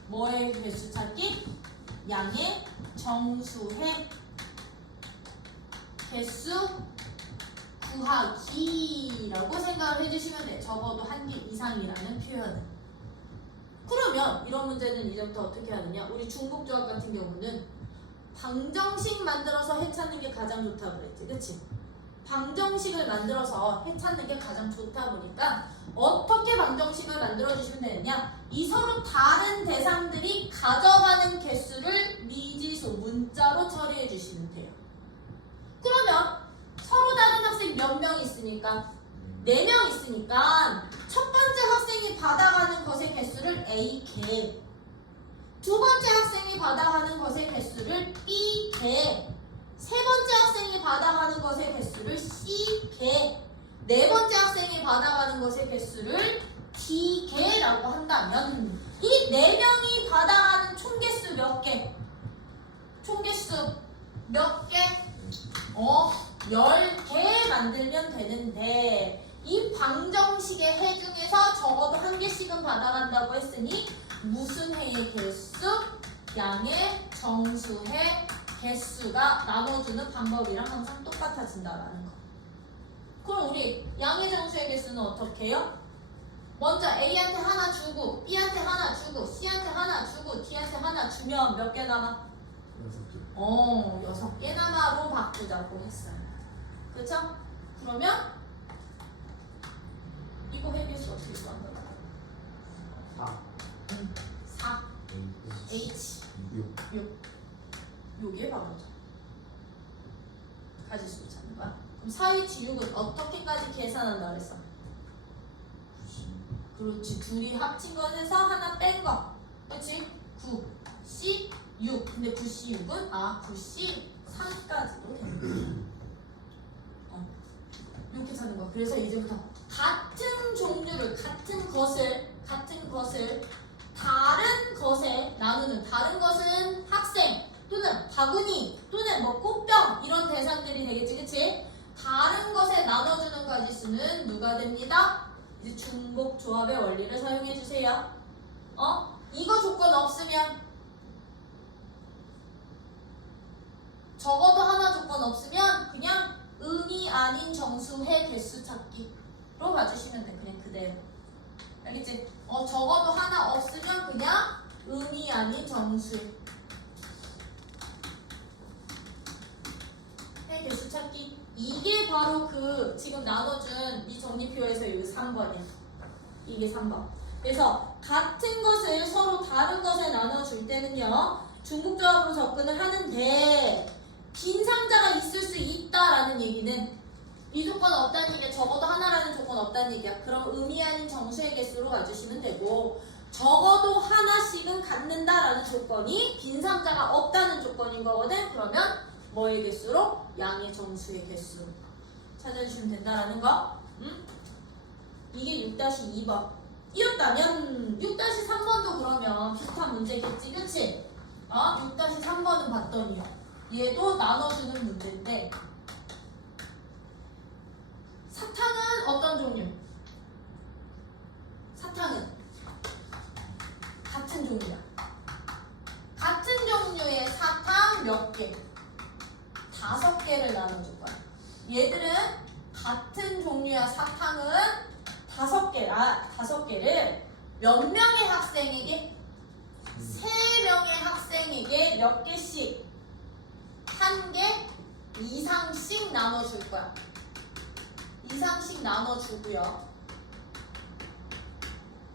뭐의 개수 찾기? 양의 정수의 개수 구하기라고 생각을 해주시면 돼. 적어도 1개 이상이라는 표현은. 그러면 이런 문제는 이제부터 어떻게 하느냐? 우리 중복조합 같은 경우는 방정식 만들어서 해 찾는 게 가장 좋다고 그랬지, 그치? 방정식을 만들어서 해 찾는 게 가장 좋다 보니까 어떻게 방정식을 만들어 주시면 되느냐? 이 서로 다른 대상들이 가져가는 개수를 미지수 문자로 처리해 주시면 돼요. 그러면 서로 다른 학생 몇 명 있으니까 4명 있으니까 첫 번째 학생이 받아가는 것의 개수를 A개, 두 번째 학생이 받아가는 것의 개수를 B개, 세 번째 학생이 받아가는 것의 개수를 C개, 네 번째 학생이 받아가는 것의 개수를 D개라고 한다면 이 4명이 받아가는 총 개수 몇 개? 총 개수 몇 개? 10개 만들면 되는데 이 방정식의 해 중에서 적어도 1개씩은 받아간다고 했으니 무슨 해의 개수? 양의 정수의 개수가 나눠주는 방법이랑 항상 똑같아진다라는 거. 그럼 우리 양의 정수의 개수는 어떻게 해요? 먼저 A한테 하나 주고 B한테 하나 주고 C한테 하나 주고 D한테 하나 주면 몇 개 남아? 6개. 6개 남아로 바꾸자고 했어요. 그쵸? 그러면 이거 해결수 어떻게 구한다? 4 H 6 요게 바로 가지수 찾는 거야. 그럼 4H6은 어떻게까지 계산한다 그랬어? 그렇지. 둘이 합친 것에서 하나 뺀 거. 그렇지? 9, C, 6. 근데 9C6은 9C3까지도 되는 거야. 이렇게 찾는 거야. 그래서 이제부터 같은 종류를, 같은 것을 다른 것에 나누는, 다른 것은 학생 또는 바구니 또는 뭐 꽃병 이런 대상들이 되겠지, 그치? 다른 것에 나눠주는 가지수는 누가 됩니다? 이제 중복 조합의 원리를 사용해 주세요. 이거 조건 없으면, 적어도 하나 조건 없으면 그냥 음이 아닌 정수의 개수 찾기로 봐주시면 돼. 그냥 그대로. 알겠지? 적어도 하나 없으면 그냥 음이 아닌 정수의 개수 찾기. 이게 바로 그 지금 나눠준 이 정리표에서 이 3번이야. 이게 3번. 그래서 같은 것을 서로 다른 것에 나눠줄 때는요 중복조합으로 접근을 하는데 빈 상자가 있을 수 있다라는 얘기는 이 조건 없다는 얘기야. 적어도 하나라는 조건 없다는 얘기야. 그럼 음이 아닌 정수의 개수로 봐주시면 되고, 적어도 하나씩은 갖는다라는 조건이 빈 상자가 없다는 조건인 거거든. 그러면 뭐의 개수로? 양의 정수의 개수 찾아주시면 된다라는 거. 이게 6-2번 이었다면 6-3번도 그러면 비슷한 문제겠지, 그치? 6-3번은 봤더니요, 얘도 나눠주는 문제인데 사탕은 어떤 종류? 사탕은 같은 종류야. 같은 종류의 사탕 몇 개? 5개를 나눠줄 거야. 얘들은 같은 종류의 사탕은 5개를 몇 명의 학생에게? 3명의 학생에게 몇 개씩? 1개 이상씩 나눠줄 거야. 이상씩 나눠주고요.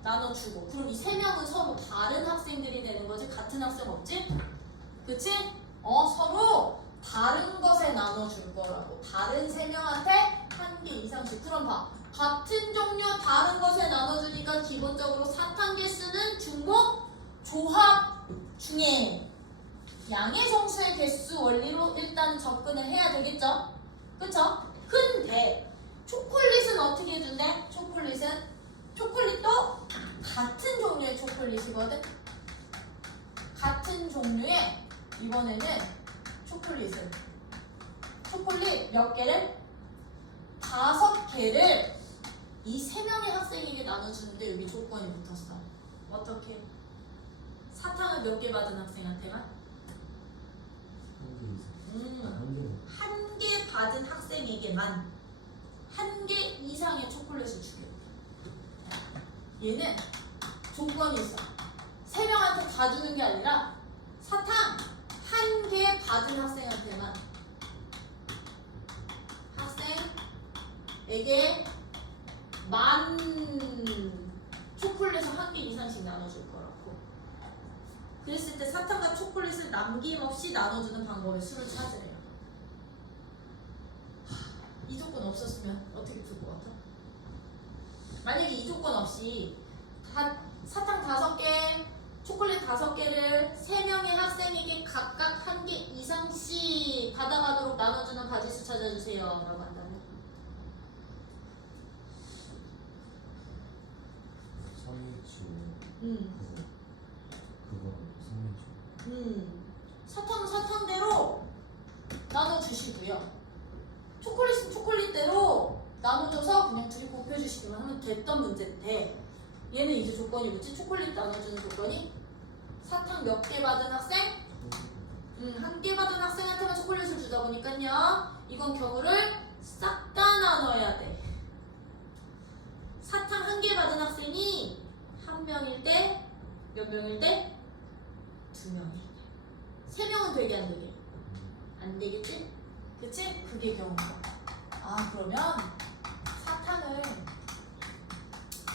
나눠주고. 그럼 이 3명은 서로 다른 학생들이 되는 거지? 같은 학생 없지? 그치? 서로 다른 것에 나눠줄 거라고. 다른 3명한테 1개 이상씩. 그럼 봐. 같은 종류 다른 것에 나눠주니까 기본적으로 사탕 개수는 중복 조합 중에 양의 정수의 개수 원리로 일단 접근을 해야 되겠죠? 그쵸? 근데 초콜릿은 어떻게 해준대? 초콜릿도 같은 종류의 초콜릿이거든? 같은 종류의 이번에는 초콜릿 몇 개를? 5개를 이 3명의 학생에게 나눠주는데 여기 조건이 붙었어. 어떻게? 사탕을 몇 개 받은 학생한테만? 1개 받은 학생에게만 1개 이상의 초콜릿을 주게. 얘는 조건이 있어. 3명한테 다 주는 게 아니라 사탕 1개 받은 학생한테만 학생에게 만 초콜릿을 1개 이상씩 나눠줄 거라고. 그랬을 때 사탕과 초콜릿을 남김없이 나눠주는 방법의 수를 찾으래요. 이 조건 없었으면 어떻게 풀 것 같아? 만약에 이 조건 없이 사탕 5개, 초콜릿 5개를 3명의 학생에게 각각 1개 이상씩 받아가도록 나눠주는 가지수 찾아주세요 라고 한다면 그거 사탕은 사탕대로 나눠주시고요. 초콜릿은 초콜릿대로 나눠줘서 그냥 둘이 곱해주시기만 하면 됐던 문제인데 얘는 이제 조건이 뭐지? 초콜릿 나눠주는 조건이 사탕 몇 개 받은 학생? 1개 받은 학생한테만 초콜릿을 주다 보니까요 이건 경우를 싹 다 나눠야 돼. 사탕 1개 받은 학생이 1명일 때 몇 명일 때? 2명일 때. 3명은 되게 안 되게? 안 되겠지? 그치? 그게 경우야. 그러면 사탕을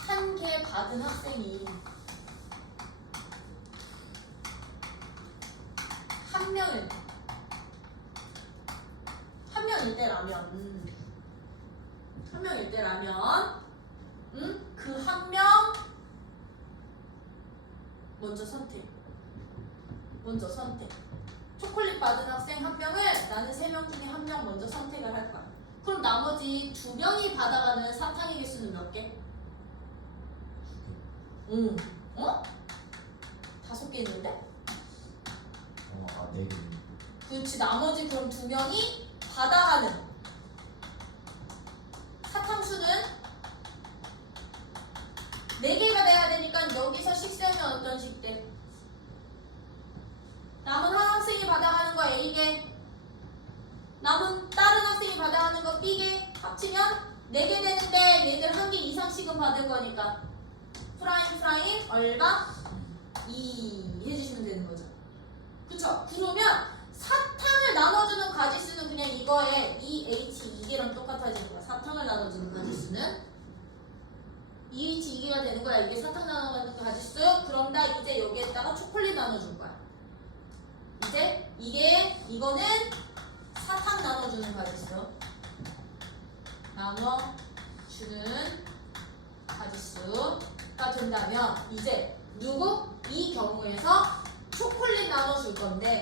1개 받은 학생이 1명일 때라면 그 1명 먼저 선택. 초콜릿 받은 학생 1명을 나는 3명 중에 1명 먼저 선택을 할 거야. 그럼 나머지 2명이 받아가는 사탕의 개수는 몇 개? 5개 있는데? 4개. 그렇지. 나머지 그럼 2명이 받아가는 사탕수는 4개가 돼야 되니까 여기서 식세면 어떤 식대? 남은 한 학생이 받아가는 거 A개, 남은 다른 학생이 받아가는 거 B개 합치면 4개 되는데 얘들 1개 이상씩은 받을 거니까 프라임 얼마? 2 해주시면 되는 거죠. 그쵸? 그러면 사탕을 나눠주는 가지수는 그냥 이거에 2H 2개랑 똑같아지는 거야. 사탕을 나눠주는 가지수는 2H 2개가 되는 거야. 이게 사탕 나눠주는 가지수. 그럼 나 이제 여기에다가 초콜릿 나눠줄 거야. 이제 이거는 사탕 나눠주는 가지수. 나눠주는 가지수가 된다면 이제 누구? 이 경우에서 초콜릿 나눠줄 건데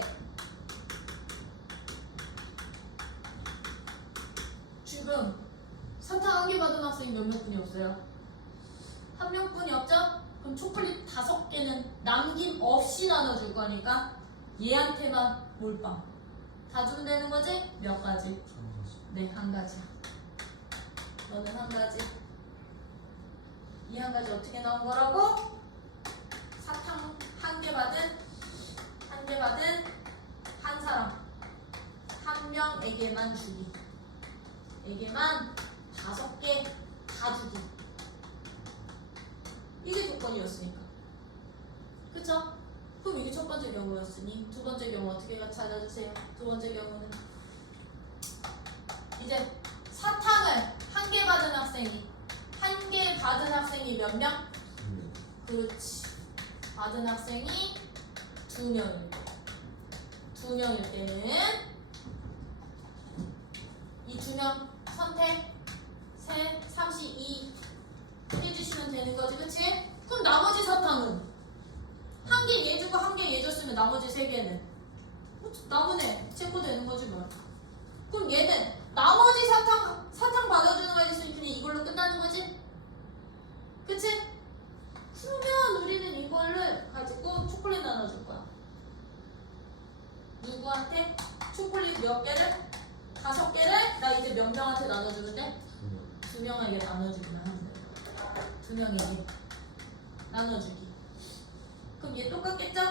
지금 사탕 1개 받은 학생이 몇몇 분이 없어요? 한 명뿐이 없죠? 그럼 초콜릿 5개는 남김없이 나눠줄 거니까 얘한테만 몰빵 다 주면 되는 거지? 몇 가지? 네, 한 가지. 너는 한 가지. 이 한 가지 어떻게 나온 거라고? 사탕 1개 받은 한 사람 한 명에게만 주기. 에게만 5개 다 주기. 이게 조건이었으니까. 그쵸? 그럼 이게 첫 번째 경우였으니 두 번째 경우 어떻게 찾아주세요? 두 번째 경우는 이제 사탕을 1개 받은 학생이 1개 받은 학생이 몇 명? 그렇지. 받은 학생이 2명일 때. 2명일 때는 이 2명 선택 3, 32 해주시면 되는 거지, 그치? 그럼 나머지 사탕은 1개 얘 주고 1개 얘 줬으면 나머지 3개는 남은 체포되는 거지 뭐. 그럼 얘는 나머지 사탕 받아주는 거 있으면 그냥 이걸로 끝나는 거지? 그치? 그러면 우리는 이거를 가지고 초콜릿 나눠줄 거야. 누구한테? 초콜릿 몇 개를? 5개를? 나 이제 몇 명한테 나눠주면 돼? 2명에게 나눠주기만 하면 돼. 2명에게 나눠주기. 그럼 얘 똑같겠죠?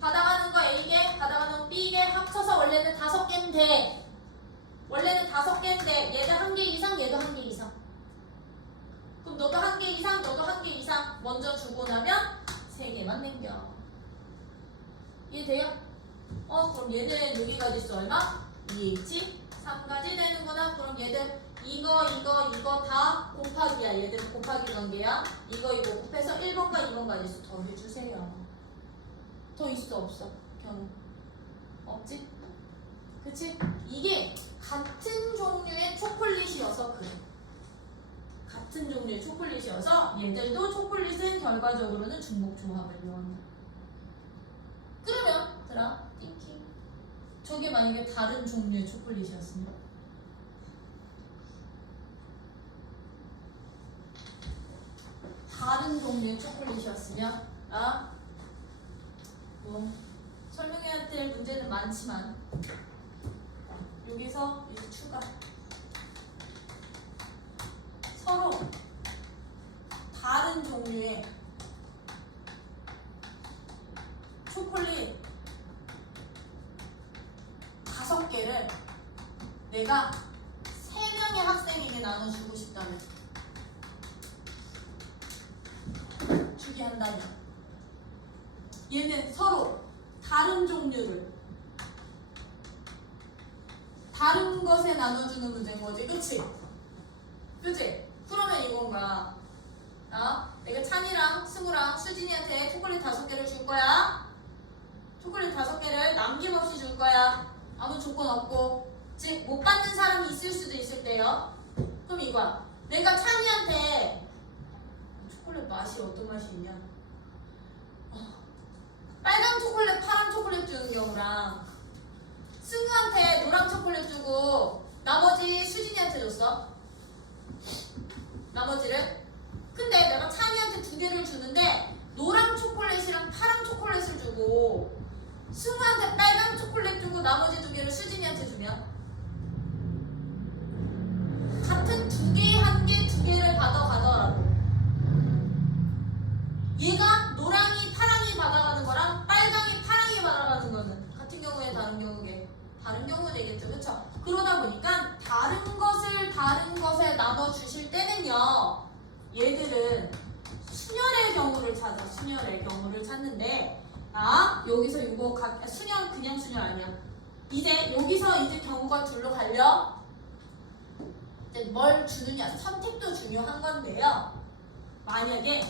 받아가는 거 A개, 받아가는 거 B개 합쳐서 원래는 5개인데 원래는 5개인데 얘가 1개 이상, 얘도 1개 이상. 그럼 너도 1개 이상, 너도 1개 이상 먼저 주고 나면 3개만 남겨. 이해돼요? 그럼 얘는 여기까지 있어 얼마? 2H 3가지 되는구나. 그럼 얘들 이거 다 곱하기야. 얘들 곱하기 관계야. 이거 곱해서 1번과 2번까지 있어. 더 해주세요. 더 있어 없어? 경우 없지? 그치? 이게 같은 종류의 초콜릿이어서 그래. 같은 종류의 초콜릿이어서 얘들도 초콜릿은 결과적으로는 중복조합을 이용한다. 그러면 얘들아 띵킹 저게 만약에 다른 종류의 초콜릿이었으면 다른 종류의 초콜릿이었으면 뭐 설명해야 될 문제는 많지만 여기서 이제 추가 서로 다른 종류의 초콜릿 5개를 내가 3명의 학생에게 나눠주고 싶다면 주게 한다면 얘는 서로 다른 종류를 다른 것에 나눠주는 문제인 거지, 그치? 그치? 그러면 이건 거야. 내가 찬이랑 승우랑 수진이한테 초콜릿 5개를 줄 거야. 초콜릿 5개를 남김없이 줄 거야. 아무 조건 없고. 즉, 못 받는 사람이 있을 수도 있을 때요. 그럼 이거야. 내가 찬이한테 초콜릿 맛이 어떤 맛이 있냐? 빨간 초콜릿, 파란 초콜릿 주는 경우랑 승우한테 노란 초콜릿 주고 나머지 수진이한테 줬어. 나머지를. 근데 내가 찬이한테 2개를 주는데 노란 초콜릿이랑 파란 초콜릿을 주고 승우한테 빨간 초콜릿 주고 나머지 2개를 수진이한테 주면 같은 2개, 1개, 2개를 가져가더라도 얘가 노랑이, 파랑이 받아가는 거랑 빨강이, 파랑이 받아가는 거는 같은 경우에 다른 경우에 다른 경우 되겠죠, 그쵸? 그러다 보니까 다른 것에 나눠 주실 때는요, 얘들은 순열의 경우를 찾아. 순열의 경우를 찾는데, 여기서 이거 순열 그냥 순열 아니야. 이제 여기서 이제 경우가 둘로 갈려. 이제 뭘 주느냐 선택도 중요한 건데요. 만약에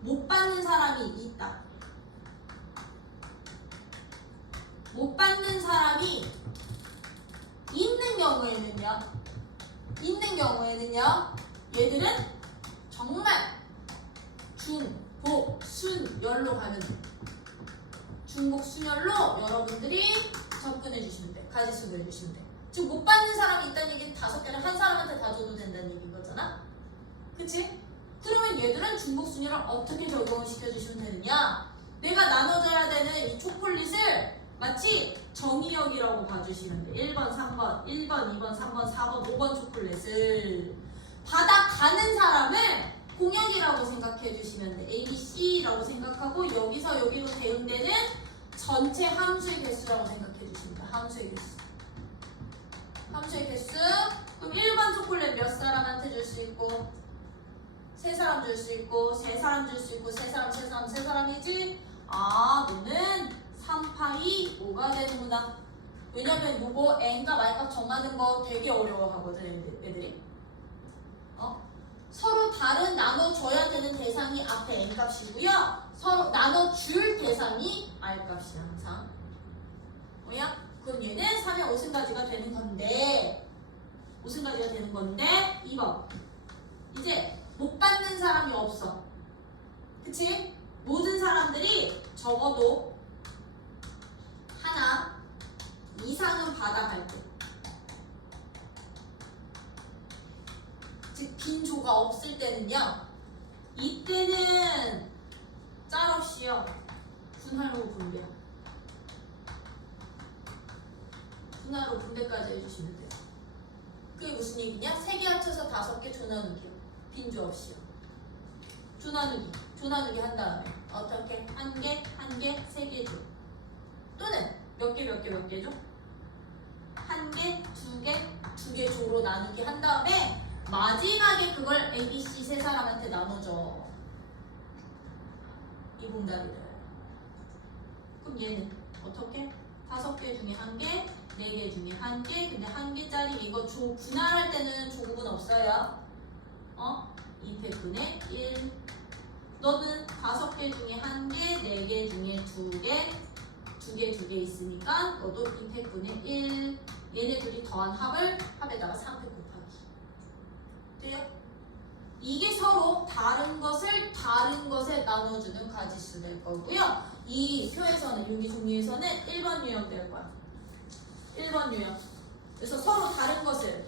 못 받는 사람이 있다. 못 받는 사람이 있는 경우에는요, 얘들은 정말 중복순열로 가면 돼. 중복순열로 여러분들이 접근해 주시면 돼. 가지수 구해주시면 돼. 즉 못 받는 사람이 있다는 얘기는 5개를 한 사람한테 다 줘도 된다는 얘기인 거잖아. 그치? 그러면 얘들은 중복순열을 어떻게 적용시켜 주시면 되느냐? 내가 나눠줘야 되는 이 초콜릿을 마치 정의역이라고 봐주시면 돼. 1번, 3번, 1번, 2번, 3번, 4번, 5번 초콜릿을 받아가는 사람을 공역이라고 생각해 주시면 돼. A, B, C라고 생각하고 여기서 여기로 대응되는 전체 함수의 개수라고 생각해 주시면 돼. 함수의 개수. 함수의 개수. 그럼 1번 초콜릿 몇 사람한테 줄 수 있고 3사람 줄 수 있고 3사람 줄 수 있고 3사람 3사람이지? 아, 너는 3, 8, 2, 5가 되는구나. 왜냐면 요거 n값 r값 정하는 거 되게 어려워하거든 애들이. 서로 다른 나눠줘야 되는 대상이 앞에 n값이고요. 서로 나눠줄 대상이 r값이야 항상. 뭐야? 그럼 얘는 3의 5승가지가 되는 건데 2번 이제 못 받는 사람이 없어. 그치? 모든 사람들이 적어도 하나 이상은 받아갈 때, 즉 빈조가 없을 때는요, 이때는 짤없이요 분할로 분배, 분할로 분배까지 해주시면 돼요. 그게 무슨 얘기냐? 3개 합쳐서 5개 조나누기요. 빈조 없이요. 조나누기 한 다음에 어떻게? 1개, 1개, 3개 줘. 또는 몇 개죠? 1개, 2개, 2개 조로 나누기 한 다음에 마지막에 그걸 A, B, C 3사람한테 나눠줘. 이 봉다리를. 그럼 얘는 어떻게? 5개 중에 1개, 4개 중에 1개. 근데 1개짜리 이거 조 분할할 때는 조급은 없어요. 2팩분의 1. 너는 5개 중에 1개, 4개 중에 2개, 2개 있으니까 너도 2팩분의 1. 얘네 둘이 더한 합을 합에다가 3팩 곱하기. 돼요? 이게 서로 다른 것을 다른 것에 나눠주는 가지수 될 거고요. 이 표에서는, 여기 종이에서는 1번 유형 될 거야. 1번 유형. 그래서 서로 다른 것에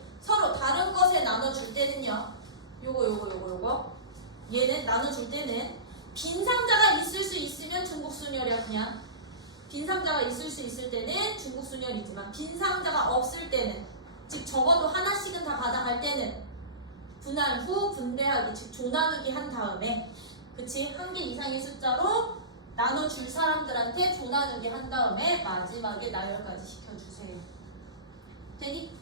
나눠줄 때는요. 요거. 얘는 나눠줄 때는 빈 상자가 있을 수 있으면 중복순열이야 그냥. 빈 상자가 있을 수 있을 때는 중복순열이지만 빈 상자가 없을 때는, 즉 적어도 하나씩은 다 받아갈 때는 분할 후 분배하기, 즉 조나누기 한 다음에, 그치? 1개 이상의 숫자로 나눠줄 사람들한테 조나누기 한 다음에 마지막에 나열까지 시켜주세요. 되니?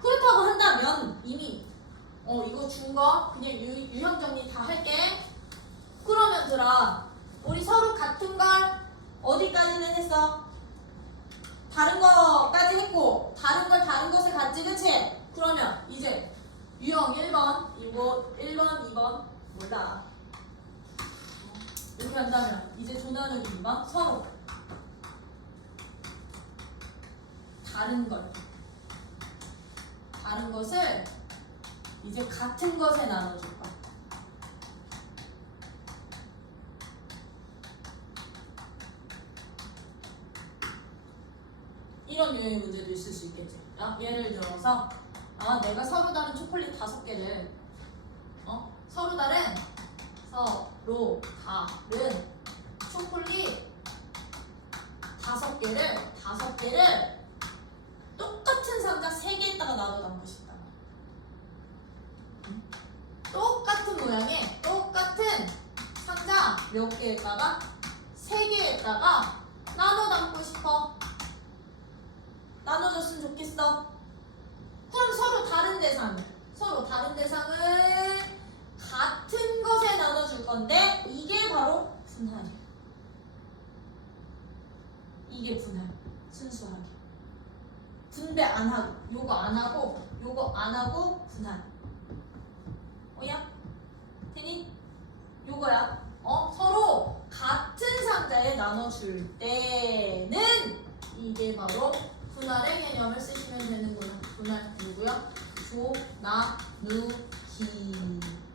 그렇다고 한다면 이미 이거 준 거 그냥 유형 정리 다 할게. 그러면 들아, 우리 서로 같은 걸 어디까지는 했어? 다른 거까지 했고 다른 걸 다른 것에 갔지, 그치? 그러면 이제 유형 1번, 이거 1번, 2번 몰라. 이렇게 한다면 이제 조나누기 2번 서로 다른 것을 이제 같은 것에 나눠줄 거야. 이런 유형의 문제도 있을 수 있겠지. 예를 들어서 내가 서로 다른 초콜릿 5개를 서로 다른 초콜릿 5개를 똑같은 상자 3개에다가 나눠 담고 싶다. 똑같은 모양의 똑같은 상자 몇 개에다가 3개에다가 나눠 담고 싶어. 나눠줬으면 좋겠어. 그럼 서로 다른 대상을 같은 것에 나눠줄 건데 이게 바로 분할이야. 이게 분할. 순수하게 분배 안 하고, 요거 안 하고 분할. 뭐야? 되니? 요거야. 서로 같은 상자에 나눠줄 때는 이게 바로 분할의 개념을 쓰시면 되는구나. 분할 누구요? 조나누기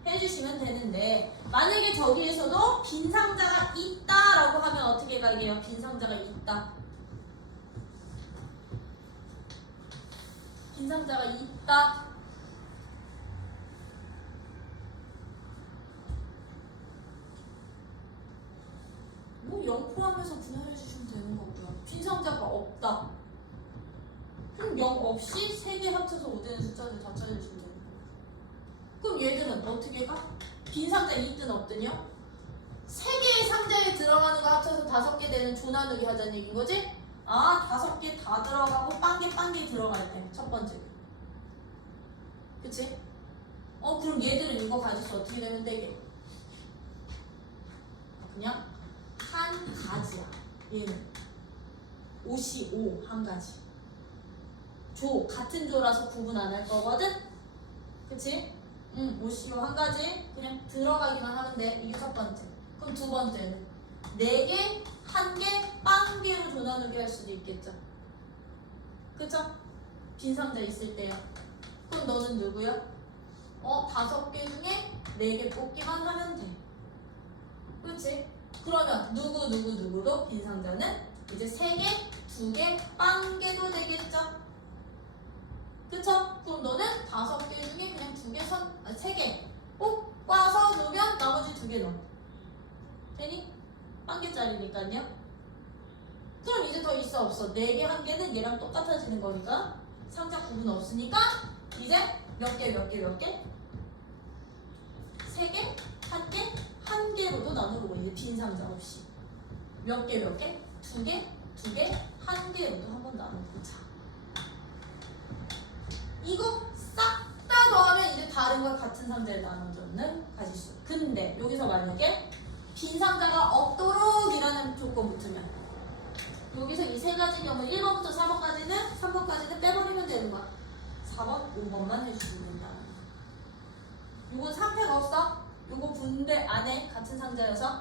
해주시면 되는데, 만약에 저기에서도 빈 상자가 있다라고 하면 어떻게 가게요? 빈 상자가 있다. 빈 상자가 있다. 뭐 0 포함해서 분할해 주시면 되는 거고요. 빈 상자가 없다. 그럼 0 없이 3개 합쳐서 5되는 숫자를 다 찾아주시면 되는 거예요. 그럼 얘들은 어떻게 가? 빈 상자 있든 없든요? 3개의 상자에 들어가는 거 합쳐서 5개 되는 조나누기 하자는 얘기인 거지? 아, 5개 다 들어가고 빵개 들어갈 때 첫 번째. 그치? 그럼 얘들은 이거 가지수 어떻게 되면 되게? 그냥 한 가지야. 얘는 옷이 5 한 가지. 같은 조라서 구분 안 할 거거든? 그치? 옷이 한 가지 그냥 들어가기만 하면 돼. 이게 첫 번째. 그럼 두 번째는 4개, 1개, 빵개로 조나누기 할 수도 있겠죠. 그쵸? 빈 상자 있을 때요. 그럼 너는 누구야? 5개 중에 4개 뽑기만 하면 돼. 그치? 그러면 누구도 빈 상자는 이제 3개, 2개, 빵개도 되겠죠? 그쵸? 그럼 너는 5개 중에 그냥 3개 뽑아서 놓으면 나머지 2개 넣어. 되니? 빵개짜리니까요. 그럼 이제 더 있어 없어? 4개, 1개는 얘랑 똑같아지는 거니까 상자 구분 없으니까 이제 몇 개? 3개, 1개, 1개로도 나누고 이제 빈 상자 없이 몇 개? 2개, 1개로도 한번 나눠보자. 이거 싹 다 더하면 이제 다른 걸 같은 상자에 나눠주는 가지수. 근데 여기서 만약에 빈 상자가 없도록이라는 조건 붙으면 여기서 이 세 가지 경우 1번부터 3번까지는 빼버리면 되는 거야. 4번, 5번만 해주시면 된다. 요건 상태가 없어. 요거 분배 안에 같은 상자여서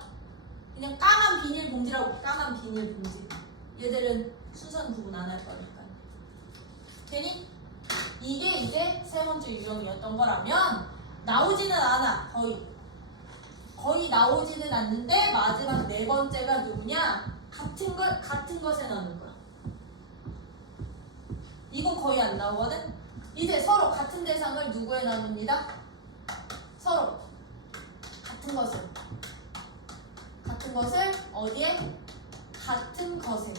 그냥 까만 비닐 봉지라고. 까만 비닐 봉지. 얘들은 순서는 구분 안 할 거니까. 되니? 이게 이제 세 번째 유형이었던 거라면 나오지는 않아. 거의 나오지는 않는데 마지막 네 번째가 누구냐? 같은 것에 나눈 거야. 이건 거의 안 나오거든? 이제 서로 같은 대상을 누구에 나눕니다? 서로 같은 것을 어디에? 같은 것을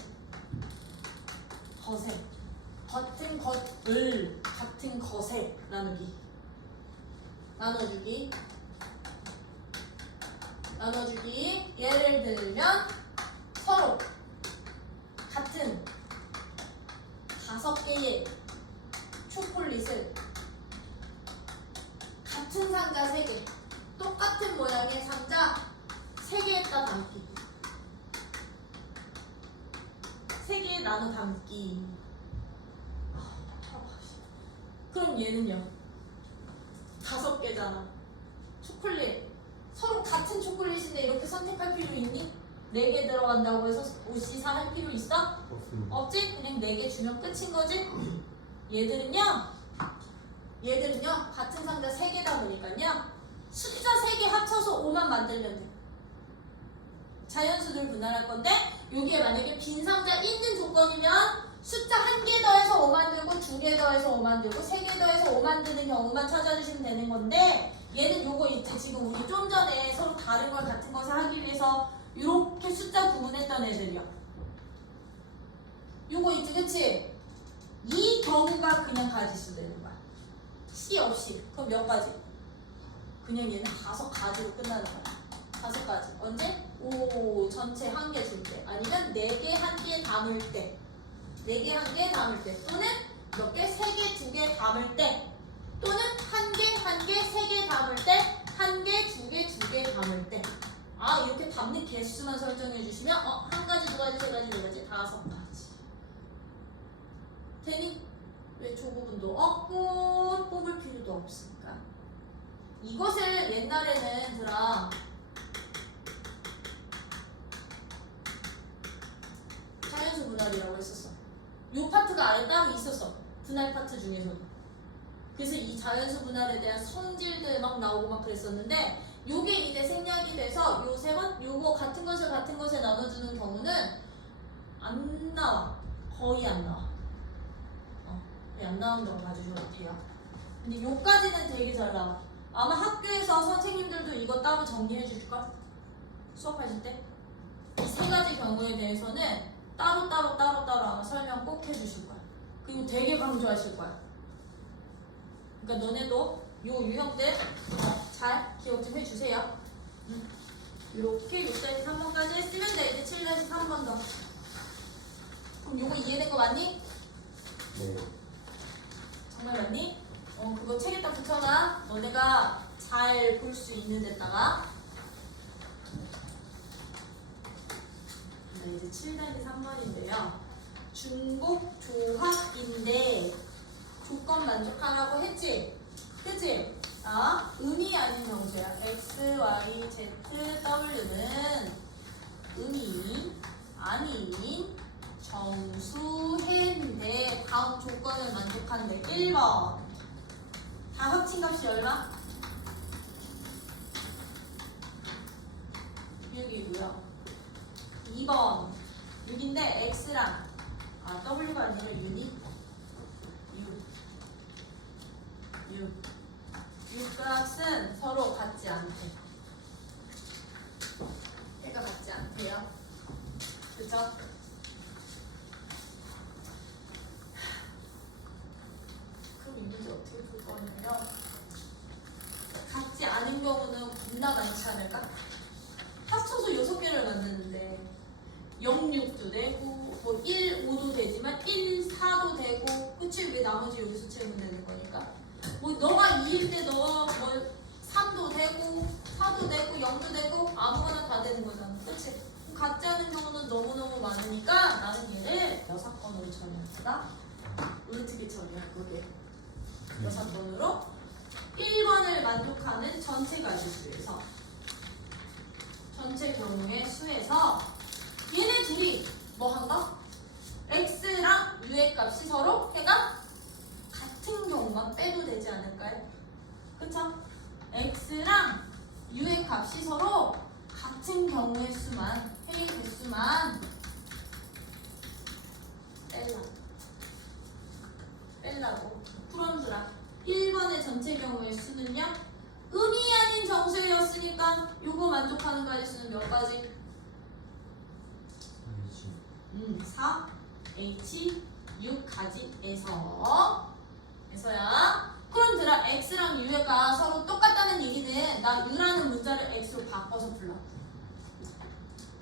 같은 것에 나눠주기. 예를 들면 서로 같은 5개의 초콜릿을 같은 상자 3개, 똑같은 모양의 상자 3개에다 담기. 3개에 나눠 담기. 그럼 얘는요? 5개잖아. 초콜릿. 서로 같은 초콜릿인데 이렇게 선택할 필요 있니? 4개 들어간다고 해서 옷이사 할 필요 있어? 없습니다. 없지? 그냥 4개 주면 끝인 거지? 얘들은요 같은 상자 3개다 보니까요 숫자 3개 합쳐서 5만 만들면 돼. 자연수들 분할할 건데 여기에 만약에 빈 상자 있는 조건이면 숫자 1개 더해서 5 만들고 2개 더해서 5 만들고 3개 더해서 5 만드는 경우만 찾아주시면 되는 건데 얘는 요거 있지. 지금 우리 좀 전에 서로 다른 걸 같은 것을 하기 위해서 이렇게 숫자 구분했던 애들이야. 요거 있지, 그치? 이 경우가 그냥 가지수 되는 거야. C 없이. 그럼 몇 가지? 그냥 얘는 5가지로 끝나는 거야. 5가지. 언제? 오, 전체 1개 줄 때. 아니면 4개, 1개 담을 때. 4개, 1개 담을 때. 또는 몇 개? 3개, 2개 담을 때. 또는 1개, 3개 담을 때. 1개, 2개, 2개 담을 때. 아, 이렇게 담는 개수만 설정해 주시면 1가지, 2가지, 3가지, 4가지, 5가지. 되니? 왜 조부분도 없고 뽑을 필요도 없으니까. 이것을 옛날에는 자연수 분할이라고 했었어. 요 파트가 아예 따로 있었어. 분할 파트 중에서도. 그래서 이 자연수 분할에 대한 성질들 막 나오고 막 그랬었는데 요게 이제 생략이 돼서 요 세 번 요거 같은 것을 같은 것에 나눠주는 경우는 안 나와. 거의 안 나와. 거의 안 나온다고 봐주셔도 돼요. 근데 요까지는 되게 잘 나와. 아마 학교에서 선생님들도 이거 따로 정리해 주실까? 수업하실 때? 이 세 가지 경우에 대해서는 따로 아마 설명 꼭 해주실 거야. 그리고 되게 강조하실 거야. 그러니까 너네도 요 유형들 잘 기억 좀 해주세요. 이렇게 6-3번까지 했으면 돼. 이제 7-3번 더. 그럼 요거 이해된 거 맞니? 네. 정말 맞니? 그거 책에다 붙여놔. 너네가 잘 볼 수 있는 데다가. 네, 이제 7-3번인데요. 중복 조합인데 조건 만족하라고 했지? 그치? 음이 아닌 정수야. X, Y, Z, W는 음이 아닌 정수해인데 다음 조건을 만족한대. 1번. 다 합친 값이 얼마? 6이고요. 2번 6인데 X랑 W가 아니라 유니 6 값은 서로 같지 않대. 해가 같지 않대요. 그죠? 그럼 이 문제 어떻게 풀 거냐면 같지 않은 경우는 겁나 많지 않을까? 합쳐서 6개를 만드는데 0, 6도 되고 뭐 1, 5도 되지만 1, 4도 되고 그치? 왜 나머지 여기서 채우면 되는 거니까 뭐 너가 2일 때 너가 뭐 3도 되고 4도 되고 0도 되고 아무거나 다 되는 거잖아. 그치? 같지 않은 경우는 너무너무 많으니까 나는 얘를 6건으로 처리할 거다. 어떻게 처리할 거게? 6건으로 1번을 만족하는 전체 가지수에서 전체 경우의 수에서 얘네 둘이 뭐 한다? X랑 U의 값이 서로 해가 같은 경우만 빼도 되지 않을까요? 그쵸? X랑 U의 값이 서로 같은 경우의 수만, 해의 개수만 뺄라고 풀어주라. 1번의 전체 경우의 수는요? 음이 아닌 정수였으니까 요거 만족하는 가지수는 몇 가지? 4, H, 6가지에서야. 그럼 들아 X랑 U가 서로 똑같다는 얘기는 나 U라는 문자를 X로 바꿔서 풀라.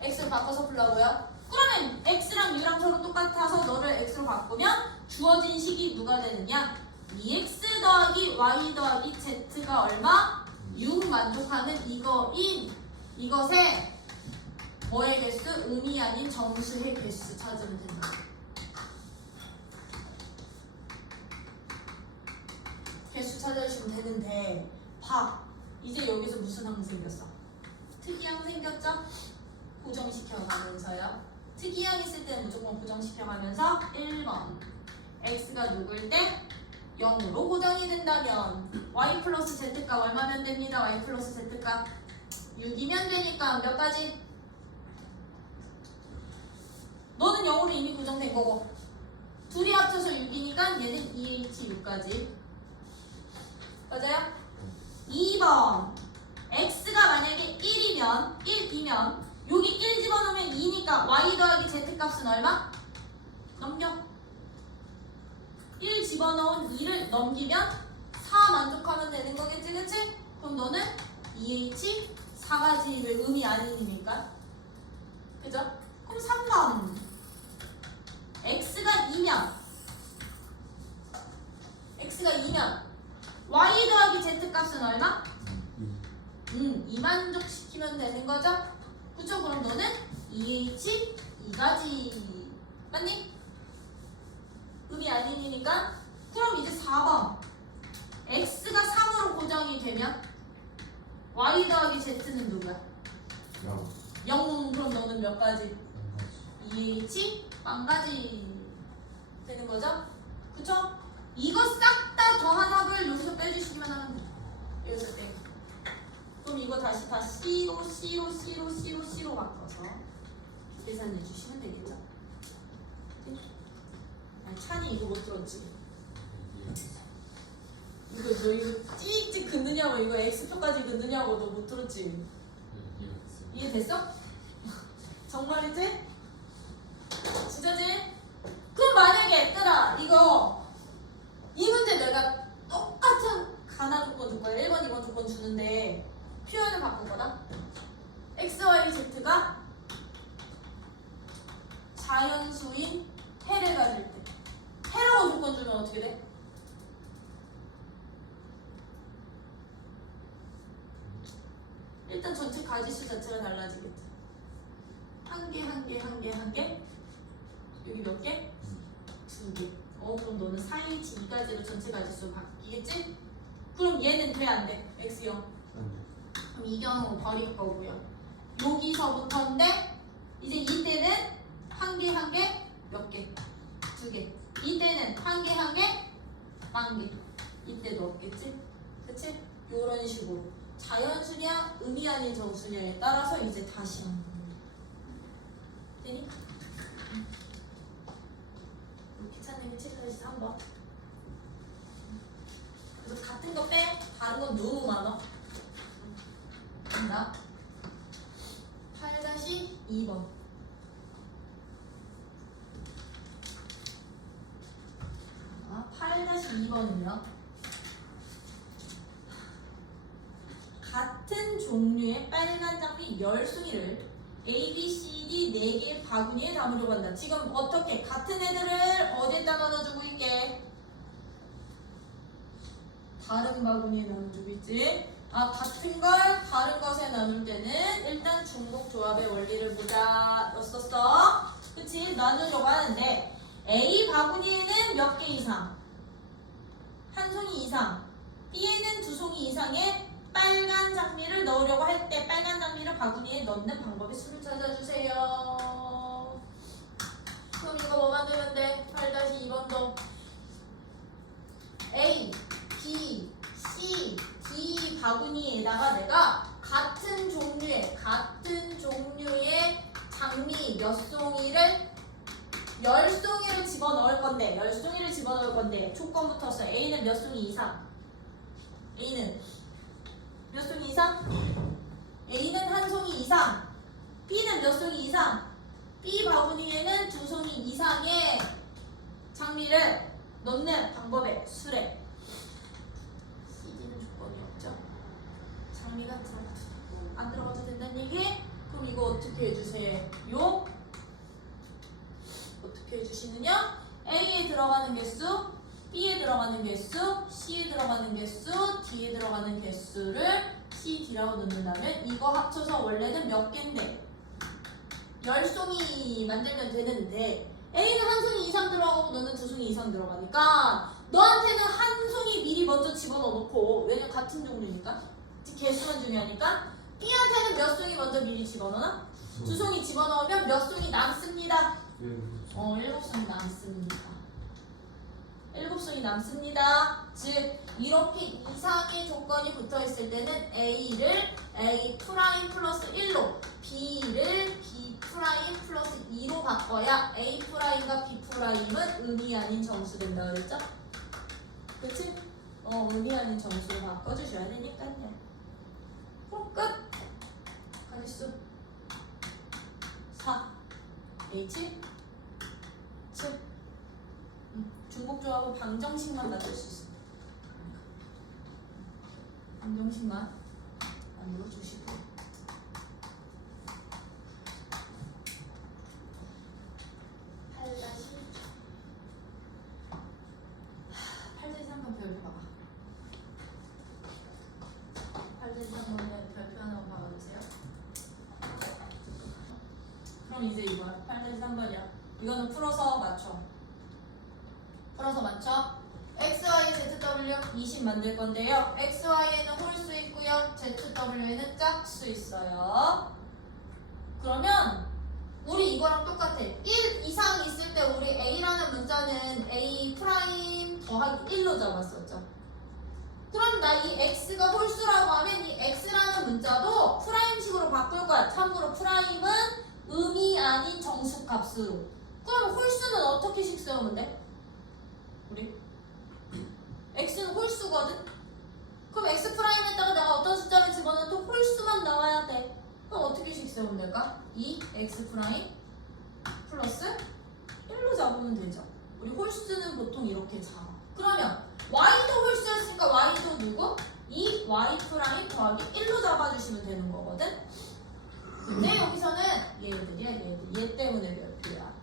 X로 바꿔서 풀라고요? 그러면 X랑 U랑 서로 똑같아서 너를 X로 바꾸면 주어진 식이 누가 되느냐? 2X 더하기 Y 더하기 Z가 얼마? 6 만족하는 이거인 이것에 뭐의 개수? 음이 아닌 정수의 개수 찾으면 된다. 개수 찾아주시면 되는데 봐. 이제 여기서 무슨 항 생겼어? 특이항 생겼죠? 고정시켜가면서요. 특이항 있을 때는 무조건 고정시켜가면서 1번 X가 누굴 때? 0으로 고정이 된다면 Y 플러스 Z값 얼마면 됩니다. Y 플러스 Z값 6이면 되니까 몇 가지? 너는 0으로 이미 고정된 거고 둘이 합쳐서 6이니까 얘는 2H6까지 맞아요? 2번 X가 만약에 1이면 여기 1 집어넣으면 2니까 Y 더하기 Z값은 얼마? 넘겨 1 집어넣은 2를 넘기면 4 만족하면 되는 거겠지 그치? 그럼 너는 2H 4가지를 음이 아니니까 그죠? 그럼 3번 X가 2면 Y 더하기 Z 값은 얼마? 2 만족시키면 되는 거죠? 그쵸? 그럼 너는 2H 2가지 맞니? 음이 아니니까 그럼 이제 4번 X가 3으로 고정이 되면 Y 더하기 Z는 누구야? 0. 그럼 너는 몇 가지? 2H 1가지 되는 거죠? 그쵸? 이거 싹 다 더한 합을 여기서 빼주시기만 하면 돼. 여기서 빼. 그럼 이거 다시 다 C로 바꿔서 계산해 주시면 되겠죠? 아니 찬이 이거 못 들었지? 이거 너 이거 찍찍 긋느냐고 이거 X표까지 긋느냐고 너 못 들었지? 이해됐어? 정말이지? 진짜지? 그럼 만약에 얘들아 이거 이 문제 내가 똑같은 가나 조건 줄 거야. 1번, 2번 조건 주는데 표현을 바꾼 거다. X, Y, Z가 자연수인 해를 가질 때 해라고 조건 주면 어떻게 돼? 일단 전체 가지수 자체가 달라지겠죠. 한 개, 여기 몇 개? 2개. 그럼 너는 4일치 2가지로 전체 가지수 바뀌겠지? 그럼 얘는 돼, 안 돼? X형. 그럼 이 경우 버릴 거고요. 여기서부터인데 이제 이때는 한 개, 몇 개? 2개. 이때는 한 개, 만 개. 이때도 없겠지? 그치? 요런 식으로 자연수냐, 의미 아닌 정수냐에 따라서 이제 다시 하는 겁니다. 되니? 귀찮으면 체크해서 3번. 그래서 같은 거 빼, 다른 건 너무 많아. 간다. 8-2번. 아, 8-2번은요. 같은 종류의 빨간 장미 10송이를 A, B, C, D 4개의 바구니에 담으려고 한다. 지금 어떻게 같은 애들을 어디에다 넣어주고 있게? 다른 바구니에 나눠주고 있지. 같은 걸 다른 것에 나눌 때는 일단 중복조합의 원리를 보자. 썼어. 그치? 나누려고 하는데 A 바구니에는 몇 개 이상? 한 송이 이상. B에는 2송이 이상의 빨간 장미를 넣으려고 할 때 빨간 장미를 바구니에 넣는 방법의 수를 찾아주세요. 그럼 이거 뭐 만들면 돼? 8-2번도 A, B, C, D 바구니에다가 내가 같은 종류의 장미 몇 송이를 10송이를 집어넣을 건데 조건 붙었어. A는 몇 송이 이상? A는 몇 송이 이상? A는 한 송이 이상. B는 몇 송이 이상? B 바구니에는 2송이 이상의 장미를 넣는 방법의 수래. CD는 조건이 없죠. 장미가 안 들어가도 된다는 얘기? 그럼 이거 어떻게 해주세요? 어떻게 해주시느냐? A에 들어가는 개수, B에 들어가는 개수, C에 들어가는 개수, D에 들어가는 개수를 C, D라고 넣는다면 이거 합쳐서 원래는 몇 개인데? 10송이 만들면 되는데 A는 한 송이 이상 들어가고 너는 2송이 이상 들어가니까 너한테는 한 송이 미리 먼저 집어넣어놓고 왜냐면 같은 종류니까 개수만 중요하니까 B한테는 몇 송이 먼저 미리 집어넣나? 2송이 집어넣으면 몇 송이 남습니다. 7송이 남습니다. 7송이 남습니다. 즉 이렇게 이상의 조건이 붙어있을 때는 A를 A' 플러스 1로 B를 B' 플러스 2로 바꿔야 A'과 B'은 의미 아닌 정수 된다 그랬죠? 그치? 의미 아닌 정수로 바꿔주셔야 되니까요. 끝! 가지수 4 H 7 중복조합은 방정식만 만들 수 있습니다. 방정식만 만들어 주시고 8-3번 별표 봐봐. 8-3번에 별표 하나 봐주세요. 그럼 이제 이거야. 8-3번이야. 이거는 풀어서 맞춰. X, Y, Z, W 20 만들 건데요. X, Y에는 홀수 있고요. Z, W에는 짝수 있어요. 그러면 우리 이거랑 똑같아. 1 이상 있을 때 우리 A라는 문자는 A' 더하기 1로 잡았었죠. 그럼 나 이 x가 홀수라고 하면 이 x라는 문자도 프라임식으로 바꿀 거야. 참고로 프라임은 음이 아닌 정수값으로. 그럼 홀수는 어떻게 식 세우면 돼? 우리 x는 홀수거든? 그럼 x 프라임에다가 내가 어떤 숫자를 집어넣어도 홀수만 나와야 돼. 그럼 어떻게 식 세우면 될까? 이 x 프라임 플러스 1로 잡으면 되죠. 우리 홀수는 보통 이렇게 잡아. 그러면 y도 홀수였으니까 y도 누구? 이 y 프라임 더하기 1로 잡아주시면 되는 거거든. 근데 여기서는 얘들이야, 얘 때문에 별표야.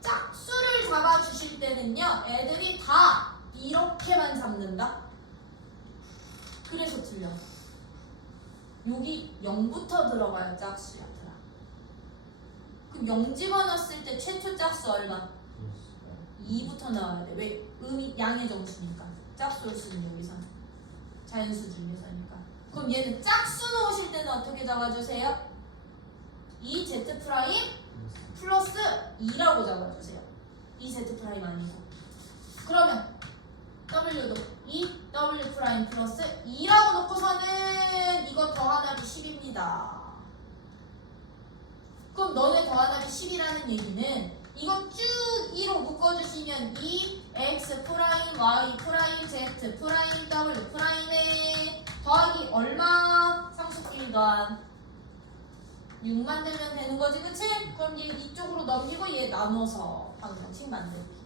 짝수를 잡아주실 때는요, 애들이 다 이렇게만 잡는다. 그래서 틀려. 여기 0부터 들어가야 짝수야, 얘들아. 그럼 0 집어넣었을 때 최초 짝수 얼마? 2부터 나와야 돼. 왜? 음이 양의 정수니까. 짝수를 쓰는 여기서 자연수 중에서니까. 그럼 얘는 짝수 넣으실 때는 어떻게 잡아주세요? 이 z 프라임 플러스 2라고 잡아주세요. 이 z 프라임 아니고. 그러면 w도 이 w 프라임 플러스 2라고 놓고서는 이거 더하나도 10입니다. 그럼 너네 더하나도 10이라는 얘기는 이거 쭉 2로 묶어주시면 이 x 프라임 y 프라임 z 프라임 w 프라임에 더하기 얼마? 상수끼리 더한 6 만들면 되는 거지, 그치? 그럼 얘 이쪽으로 넘기고 얘 나눠서 방정식 만들기.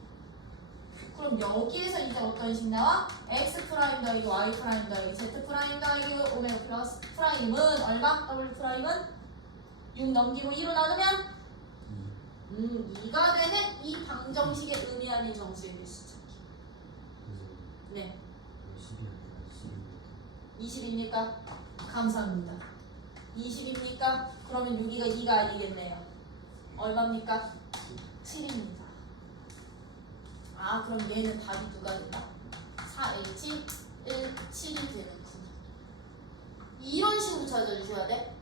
그럼 여기에서 이제 어떤 식 나와? x 프라임 더하기 y 프라임 더하기 z 프라임 더하기 오메가 플러스 프라임은 얼마? w 프라임은 6 넘기고 2로 나누면 2가 되는 이 방정식의 의미 아닌 정수의 개수 찾기. 네. 20입니까? 감사합니다. 20입니까? 그러면 여기가 2가 아니겠네요. 얼마입니까? 7입니다. 아, 그럼 얘는 답이 누가 된다? 4H 1, 7이 되는구나. 이런 식으로 찾아주셔야 돼.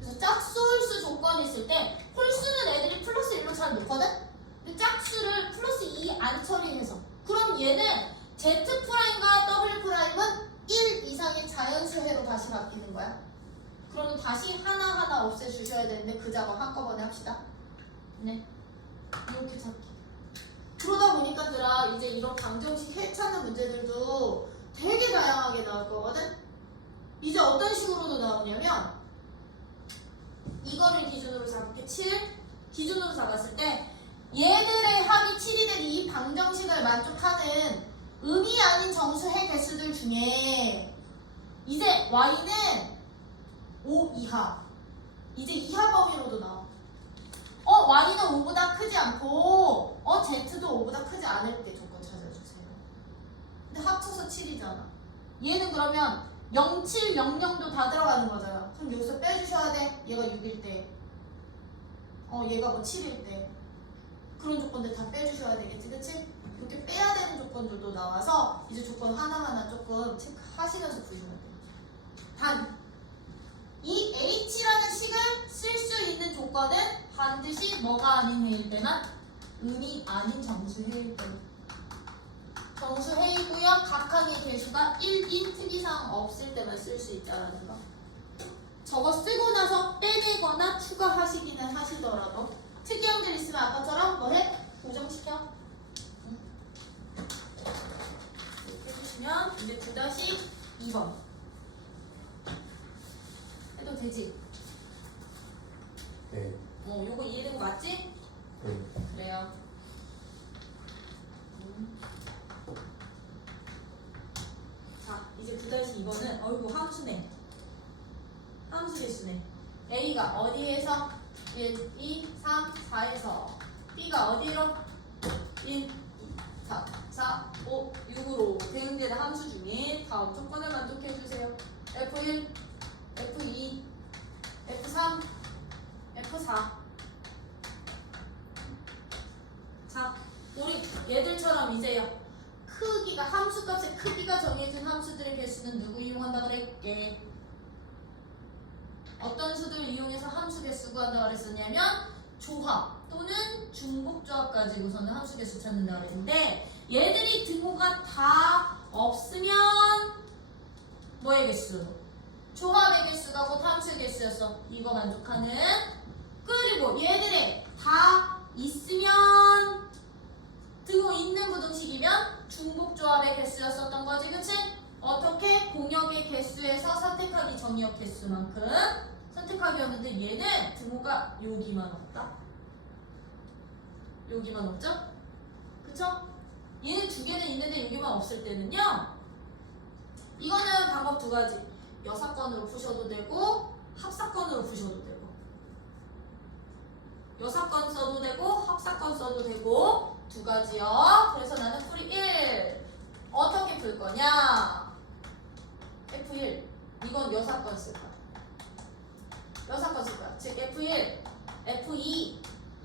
그래서 짝수 홀수 조건이 있을 때 홀수는 애들이 플러스 1로 잘 놓거든? 근데 짝수를 플러스 2 안 처리해서 그럼 얘는 z 프라임과 w 프라임은 1 이상의 자연수회로 다시 바뀌는 거야. 그러면 다시 하나하나 없애주셔야 되는데 그 작업 한꺼번에 합시다. 네, 이렇게 찾기. 그러다 보니까들아 이제 이런 방정식 해 찾는 문제들도 되게 다양하게 나올 거거든? 이제 어떤 식으로도 나오냐면 이거를 기준으로 잡을게. 7 기준으로 잡았을 때 얘들의 합이 7이 된 이 방정식을 만족하는 음이 아닌 정수의 개수들 중에 이제 y는 5 이하 이제 이하 범위로도 나와. y는 5보다 크지 않고 z도 5보다 크지 않을 때 조건 찾아주세요. 근데 합쳐서 7이잖아. 얘는 그러면 0, 7, 0, 0도 다 들어가는 거잖아. 그럼 여기서 빼주셔야 돼. 얘가 6일 때 얘가 뭐 7일 때 그런 조건들 다 빼주셔야 되겠지, 그치? 이렇게 빼야 되는 조건들도 나와서 이제 조건 하나하나 조금 체크하시면서 푸시면 돼요. 단, 이 H라는 식을 쓸 수 있는 조건은 반드시 뭐가 아닌 해일 때만 음이 아닌 정수해일 때. 정수해이고요. 각항의 개수가 1인 특이사항 없을 때만 쓸 수 있다는 거. 저거 쓰고 나서 빼내거나 추가하시기는 하시더라도 특이항들 있으면 아까처럼 뭐해? 고정시켜. 해주시면 이제 9-2번 해도 되지? 네. 요거 이해된 거 맞지? 네. 그래요. 자, 이제 9-2번은 어이구 함수네. 함수 개수네. A가 어디에서? 1, 2, 3, 4에서 B가 어디로? 1, 2, 3, 4, 5, 6으로 대응되는 함수 중에 다음 조건을 만족해주세요. F1, F2, F3, F4. 자, 우리 얘들처럼 이제요. 크기가 함수값의 크기가 정해진 함수들의 개수는 누구 이용한다 그랬게? 어떤 수들 이용해서 함수 개수 구한다 그랬었냐면 조합 또는 중복 조합 가지고서는 함수 개수 찾는다 그랬는데 얘들이 등호가 다 없으면 뭐의 개수? 조합의 개수가 곧 함수의 개수였어. 이거 만족하는. 그리고 얘들이 다 있으면 등호 있는 부등식이면 중복조합의 개수였었던 거지, 그치? 어떻게? 공역의 개수에서 선택하기 정의역 개수만큼 선택하기였는데 얘는 등호가 여기만 없다. 여기만 없죠? 그쵸? 얘는 두 개는 있는데 여기만 없을 때는요, 이거는 방법 두 가지. 여사건으로 푸셔도 되고 합사건으로 푸셔도 되고, 여사건 써도 되고 합사건 써도 되고 두 가지요. 그래서 나는 풀이 1 어떻게 풀 거냐? F1 이건 여사건 쓸 거야. 여사건 쓸 거야. 즉 F1, F2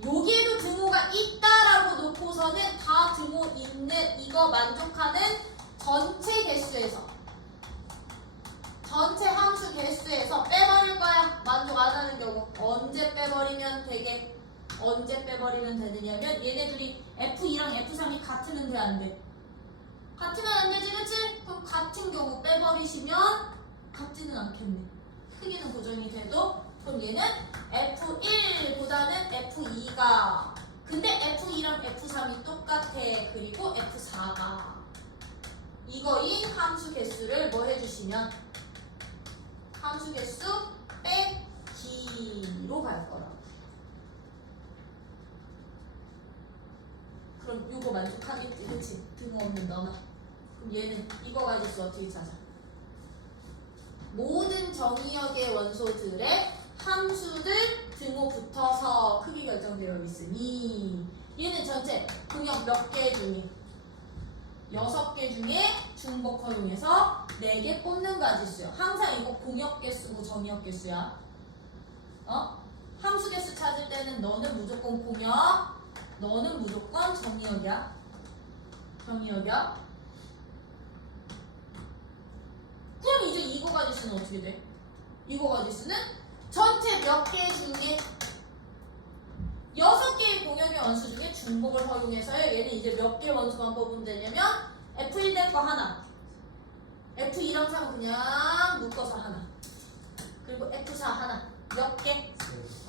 여기에도 등호가 있다라고 놓고서는 다 등호 있는 이거 만족하는 전체 개수에서, 전체 함수 개수에서 빼버릴 거야. 만족 안 하는 경우. 언제 빼버리면 되게? 언제 빼버리면 되느냐면 얘네들이 F2랑 F3이 같으면 돼, 안 돼? 같으면 안 되지, 그치? 그럼 같은 경우 빼버리시면 같지는 않겠네. 크기는 고정이 돼도. 그럼 얘는 F1보다는 F2가, 근데 F2랑 F3이 똑같아. 그리고 F4가 이거인 함수 개수를 뭐 해주시면 함수 개수 빼기로 갈 거라고. 그럼 요거 만족하겠지, 그치? 등호 없는 너만. 그럼 얘는 이거 가지수 어떻게 찾아? 모든 정의역의 원소들의 함수들 등호 붙어서 크기 결정되어 있으니 얘는 전체 공역 몇 개 중에 6개 중에 중복 허용해서 4개 뽑는 가지수야. 항상 이거 공역 개수고 정의역 개수야. 함수 개수 찾을 때는 너는 무조건 공역, 너는 무조건 정의역이야. 정의역이야. 그럼 이제 이거 가지수는 어떻게 돼? 이거 가지수는 전체 몇 개 중에 6개의 공역의 원수 중에 중복을 허용해서요. 얘는 이제 몇 개 원수만 뽑으면 되냐면 F1 될 거 하나, F2랑 3은 그냥 묶어서 하나, 그리고 F4 하나. 몇 개?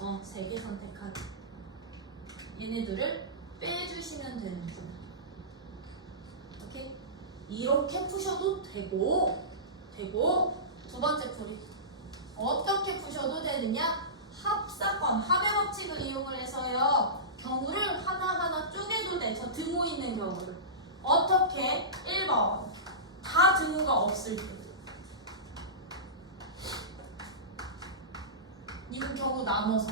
3개 선택하기. 얘네들을 빼주시면 되는구나. 오케이? 이렇게 푸셔도 되고 두 번째 풀이 어떻게 푸셔도 되느냐? 합사건, 합의 법칙을 이용을 해서요. 경우를 하나하나 쪼개도 돼. 저 등호 있는 경우를. 어떻게? 1번. 다 등호가 없을 때. 이건 경우 나눠서.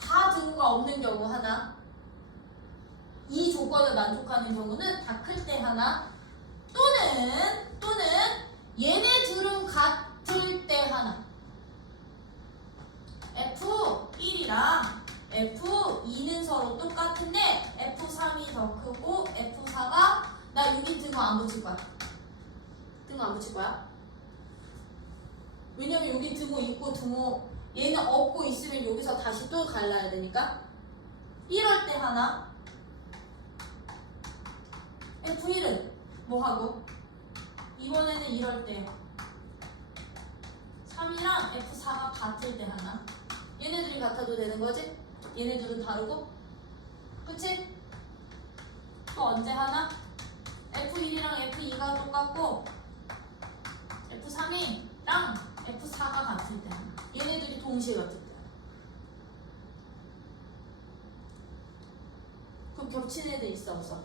다 등호가 없는 경우 하나. 이 조건을 만족하는 경우는 다 클 때 하나. 또는 얘네 둘은 같을 때 하나. F1이랑 F2는 서로 똑같은데 F3이 더 크고 F4가 나 여기 등호 안 붙일 거야. 등호 안 붙일 거야. 왜냐면 여기 등호 있고 등호 얘는 없고 있으면 여기서 다시 또 갈라야 되니까. 이럴 때 하나. F1은 뭐 하고? 이번에는 이럴 때 3이랑 F4가 같을 때 하나. 얘네들이 같아도 되는 거지? 얘네들은 다르고? 그치? 또 언제 하나? F1이랑 F2가 똑같고 F3이랑 F4가 같을 때 하나. 얘네들이 동시에 같을 때 하나. 그럼 겹친 애들 있어 없어?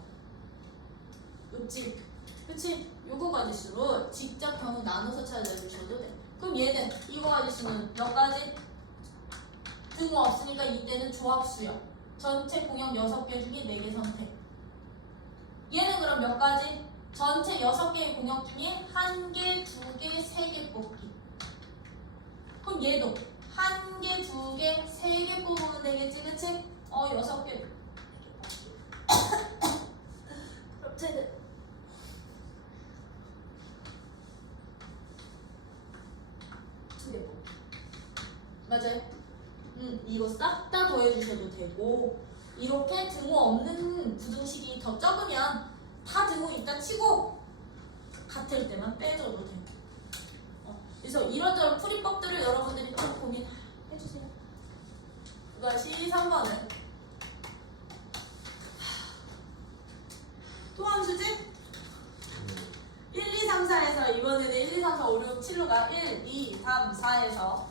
없지? 그치? 요거 가지수로 직접 경우 나눠서 찾아주셔도 돼. 그럼 얘는 이거 가지수는 몇 가지? 등호 없으니까 이때는 조합수야. 전체 공역 6개 중에 4개 선택. 얘는 그럼 몇 가지? 전체 6개의 공역 중에 1개, 2개, 3개 뽑기. 그럼 얘도 1개, 2개, 3개 뽑으면 되겠지, 그치? 6개. 그럼 쟤는 2개 뽑기. 맞아요? 이거 싹 다 더해주셔도 되고, 이렇게 등호 없는 부등식이 더 적으면 다 등호 있다 치고 같을 때만 빼줘도 돼. 그래서 이런저런 풀이법들을 여러분들이 좀 고민해주세요. 그것이 3번은 토함수지? 1, 2, 3, 4에서 이번에는 1, 2, 3, 4, 5, 6, 7로 가 1, 2, 3, 4에서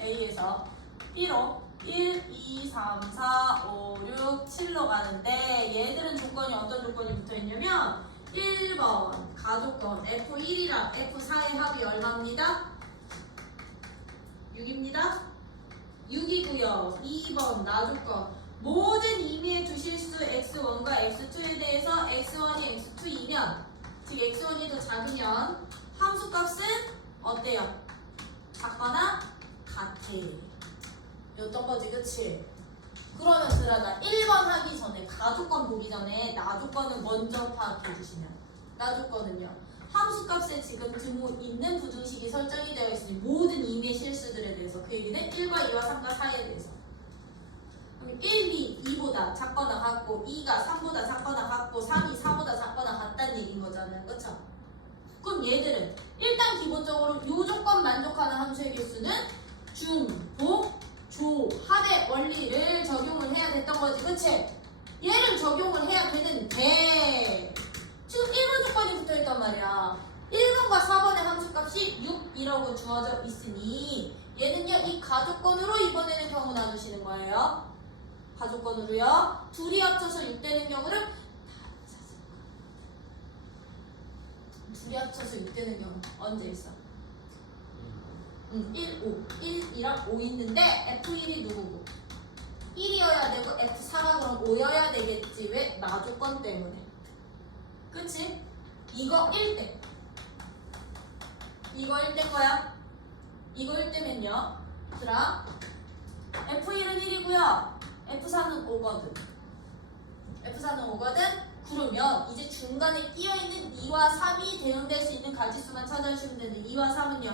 A에서 B로 1, 2, 3, 4, 5, 6, 7로 가는데 얘들은 조건이 어떤 조건이 붙어있냐면 1번 가족권 F1이랑 F4의 합이 얼마입니다? 6입니다. 6이고요. 2번 나조건 모든 임의의 주실수 x1과 x2에 대해서 x1이 x2이면 즉 x1이 더 작으면 함수값은 어때요? 작거나 같아. 였던 거지, 그치? 그러면 들어가 1번 하기 전에 가조건 보기 전에 나조건을 먼저 파악해 주시면 나조건은요 함수값에 지금 등호 있는 부등식이 설정이 되어 있으니 모든 임의 실수들에 대해서 그 얘기는 1과 2와 3과 4에 대해서 그럼 1, 2, 2보다 작거나 같고 2가 3보다 작거나 같고 3이 4보다 작거나 같다는 얘기인 거잖아요, 그쵸? 그럼 얘들은 일단 기본적으로 요 조건 만족하는 함수의 개수는 중, 보, 조, 합의 원리를 적용을 해야 됐던 거지, 그치? 얘를 적용을 해야 되는데 지금 1번 조건이 붙어있단 말이야. 1번과 4번의 함수값이 6이라고 주어져 있으니 얘는요 이 가조건으로 이번에는 경우 나누시는 거예요. 가조건으로요. 둘이 합쳐서 6 되는 경우를 둘이 합쳐서 6 되는 경우 언제 있어? 1, 5. 1이랑 5 있는데 F1이 누구고? 1이어야 되고 F4가 그럼 5여야 되겠지. 왜? 나조건 때문에. 그치? 이거 1대. 이거 1대인 거야. 이거 1대면요. 얘들아 F1은 1이고요. F4는 5거든. F4는 5거든. 그러면 이제 중간에 끼어있는 2와 3이 대응될 수 있는 가지수만 찾아주시면 되는데 2와 3은요.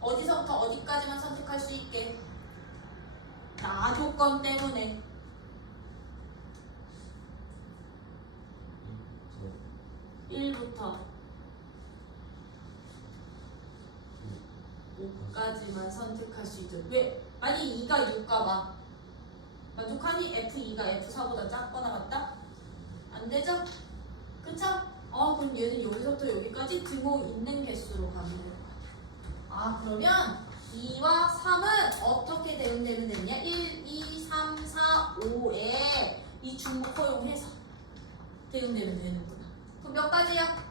어디서부터 어디까지만 선택할 수 있게? 나조건 때문에. 1부터 5까지만 선택할 수 있도록. 왜? 만약 2가 6가봐. 만족하니? F2가 F4보다 작거나 같다? 안 되죠? 그쵸? 그럼 얘는 여기서부터 여기까지 등호 있는 개수로 가면 돼요. 그러면 2와 3은 어떻게 대응되면 되느냐? 1, 2, 3, 4, 5에 이 중복 허용해서 대응되면 되는구나. 그럼 몇 가지야?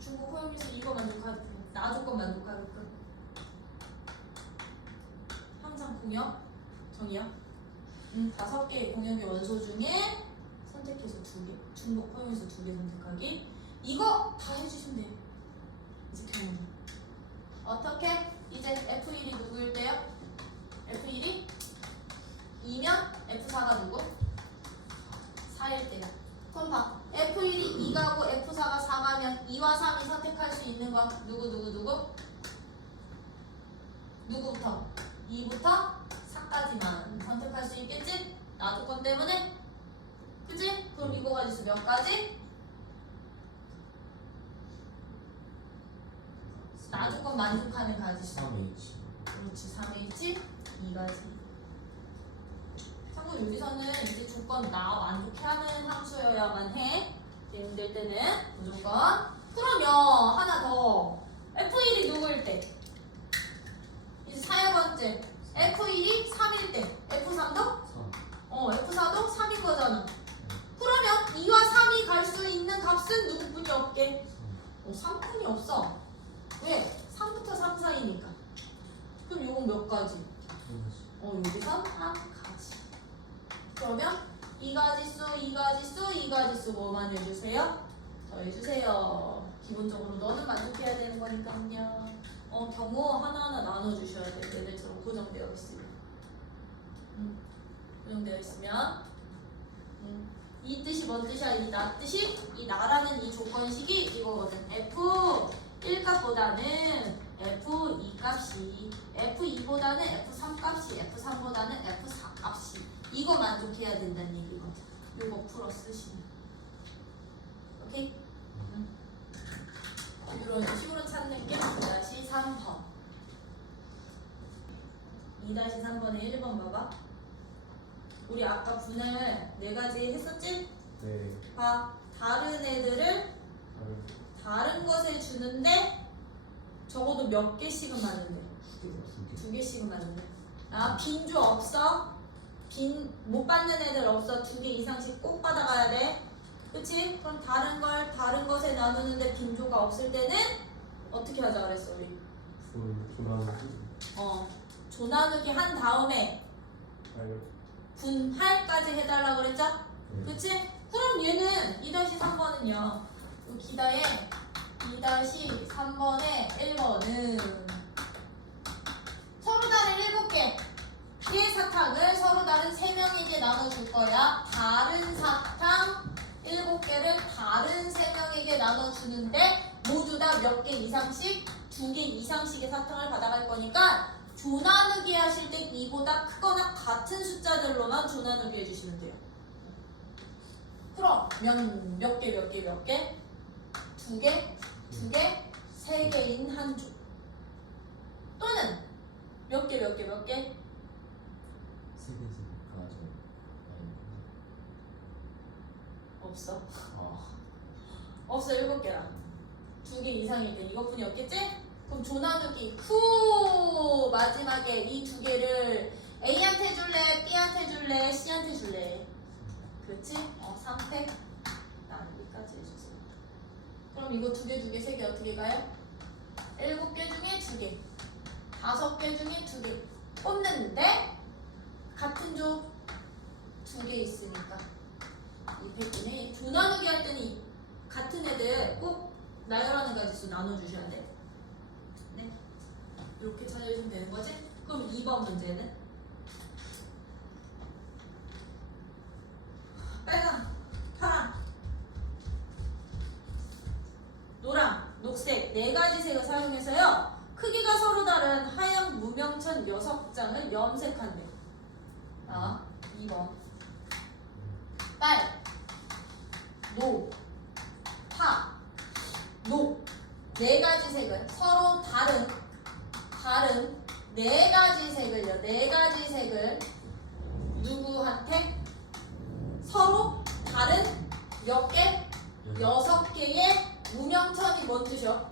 중복 허용해서 이거 만족하게끔 나조건 만족하게끔 항상 공역 정의역 5개의 공역의 원소 중에 선택해서 2개 중복 허용해서 2개 선택하기 이거 다 해주시면 돼요. 이제 경우는 어떻게? 이제 F1이 누구일 때요? F1이 2면 F4가 누구? 4일 때요. 그럼 봐. F1이 2가고 F4가 4가면 2와 3이 선택할 수 있는 건 누구? 누구부터? 2부터 4까지만 선택할 수 있겠지? 나조건 때문에? 그치? 그럼 이거 가지수 몇 가지? 나조건 만족하는 가지수 3H. 그렇지 3H 2가지. 참고로 여기서는 이제 조건 나 만족해하는 함수여야만 해. 대응될 때는 무조건. 그러면 하나 더 F1이 누구일 때? 이제 4번째 F1이 3일 때 F3도? 3. F4도 3인 거잖아. 그러면 2와 3이 갈 수 있는 값은 누구뿐이 없게? 3뿐이 없어. 왜? 3부터 3 사이니까. 그럼 요건 몇 가지? 여기선 한 가지. 그러면 이 가지수 뭐만 해주세요? 더해주세요. 기본적으로 너는 만족해야 되는 거니까요. 경우 하나하나 나눠주셔야 돼. 얘네처럼 고정되어 있으면. 고정되어 있으면. 이 뜻이 뭔 뜻이야? 이 나 뜻이? 이 나라는 이 조건식이 이거거든. F1값보다는 F2 값이 F2보다는 F3 값이 F3보다는 F4 값이 이거 만족해야 된다는 얘기거든. 이거 풀어 쓰시면. 오케이? 이런 식으로 찾는 게 2-3번. 2-3번에 1번 봐봐. 우리 아까 분할 4가지 했었지? 네. 봐. 다른 애들을 다른 것에 주는데 적어도 몇 개씩은 맞는데? 2개씩은 맞는데. 아, 빈조 없어? 못 받는 애들 없어? 2개 이상씩 꼭 받아가야 돼? 그치? 그럼 다른 걸 다른 것에 나누는데 빈조가 없을 때는 어떻게 하자 그랬어 우리? 조 나누기 한 다음에 분할까지 해달라 그랬죠? 그치? 그럼 얘는 2-3번은요 기다에 2-3번에 1번은 서로 다른 7개 의 사탕을 서로 다른 3명에게 나눠줄 거야. 다른 사탕 7개를 다른 3명에게 나눠주는데 모두 다 몇 개 이상씩 2개 이상씩의 사탕을 받아갈 거니까 조 나누기 하실 때 이보다 크거나 같은 숫자들로만 조 나누기 해주시면 돼요. 그럼 몇 개? 2개, 3개인 한 조. 또는 몇 개? 3개까지. 없어. 아. 없어. 7개라. 2개 이상일 때 이것뿐이 없겠지? 그럼 조 나누기 후 마지막에 이 2개를 A한테 줄래? B한테 줄래? C한테 줄래? 그렇지? 3팩 나누기까지 해주세요. 그럼 이거 2개, 3개 어떻게 가요? 7개 중에 2개 5개 중에 2개 뽑는데 같은 조 2개 있으니까 이 팩분에 조 나누기 할 때는 이 같은 애들 꼭 나열하는 가지수 나눠주셔야 돼. 네. 이렇게 찾아주시면 되는 거지? 그럼 2번 문제는 빨강, 파랑, 노랑, 녹색 4가지 색을 사용해서요 크기가 서로 다른 하양 무명천 6장을 염색한대. 2번 빨, 노, 파, 녹 4가지 색을 서로 다른 4가지 색을요 4가지 색을 누구한테? 서로 다른 몇 개? 6개의 무명천이 뭔 뜻이야?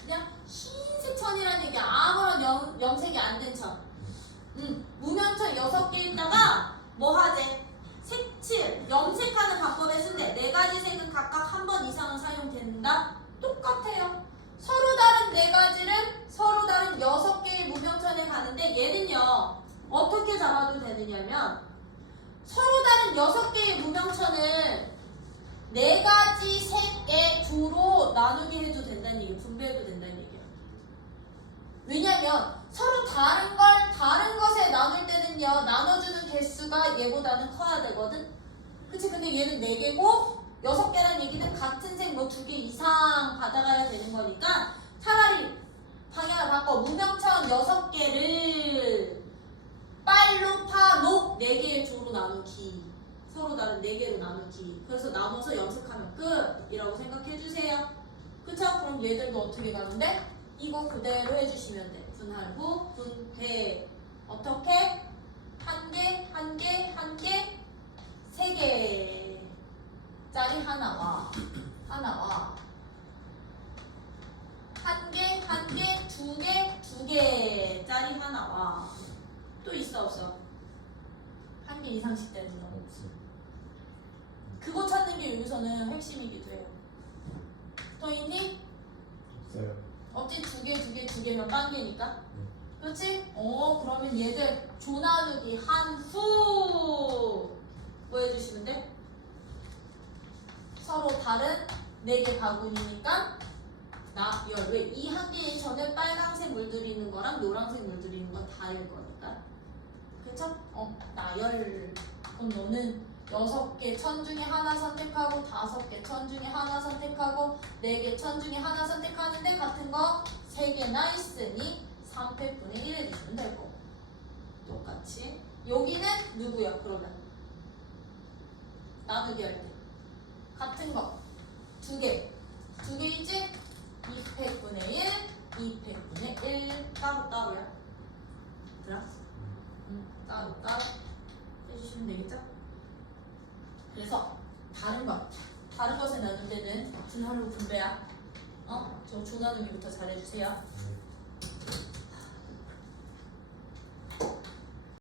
그냥 흰색 천이라는 얘기야. 아무런 염색이 안 된 천. 무명천 6개에다가 뭐 하재? 색칠, 염색하는 방법에 쓴대. 4가지 색은 각각 한 번 이상은 사용된다? 똑같아요. 서로 다른 4가지를 서로 다른 6개의 무명천에 가는데 얘는요 어떻게 잡아도 되느냐면 서로 다른 6개의 무명천을 4가지 색의 조로 나누게 해도 된다는 얘기예요. 분배해도 된다는 얘기예요. 왜냐면 서로 다른 걸 다른 것에 나눌 때는요 나눠주는 개수가 얘보다는 커야 되거든. 그치? 근데 얘는 4개고 6개란 얘기는 같은 색 뭐 2개 이상 받아가야 되는 거니까 차라리 방향을 바꿔 무명천 6개를 빨로 파, 녹 4개의 조로 나누기. 서로 다른 4개로 나누기. 그래서 나눠서 염색하면 끝이라고 생각해주세요. 그쵸? 그럼 얘들도 어떻게 가는데? 이거 그대로 해주시면 돼. 분할 후 분배. 어떻게? 1개, 1개, 1개, 3개 짜리 하나와 1개, 1개, 2개, 2개 짜리 하나와 또 있어 없어? 1개 이상씩 되는 거. 그거 찾는 게 여기서는 핵심이기도 해요. 더 있니? 없어요. 없지? 2개면 빵개니까. 그렇지? 그러면 얘들 조 나누기 한 후 뭐 해주시면 돼? 서로 다른 4개 바구니니까 나열. 왜? 이 한 개의 전에 빨간색 물들이는 거랑 노란색 물들이는 건 다를 거니까. 그쵸? 나열. 그럼 너는 6개 천 중에 하나 선택하고 5개 천 중에 하나 선택하고 4개 천 중에 하나 선택하는데 같은 거 3개나 있으니 3팩분의 1 해주시면 될 거고 똑같이 여기는 누구야 그러면? 나누기 할 때 같은 거 2개 2개이지? 2팩분의 1 2팩분의 1 따로따로야 그래? 따로 해주시면 되겠죠? 그래서 다른 것에 나눌 때는 분할로 분배야 저 조나누기부터 잘 해주세요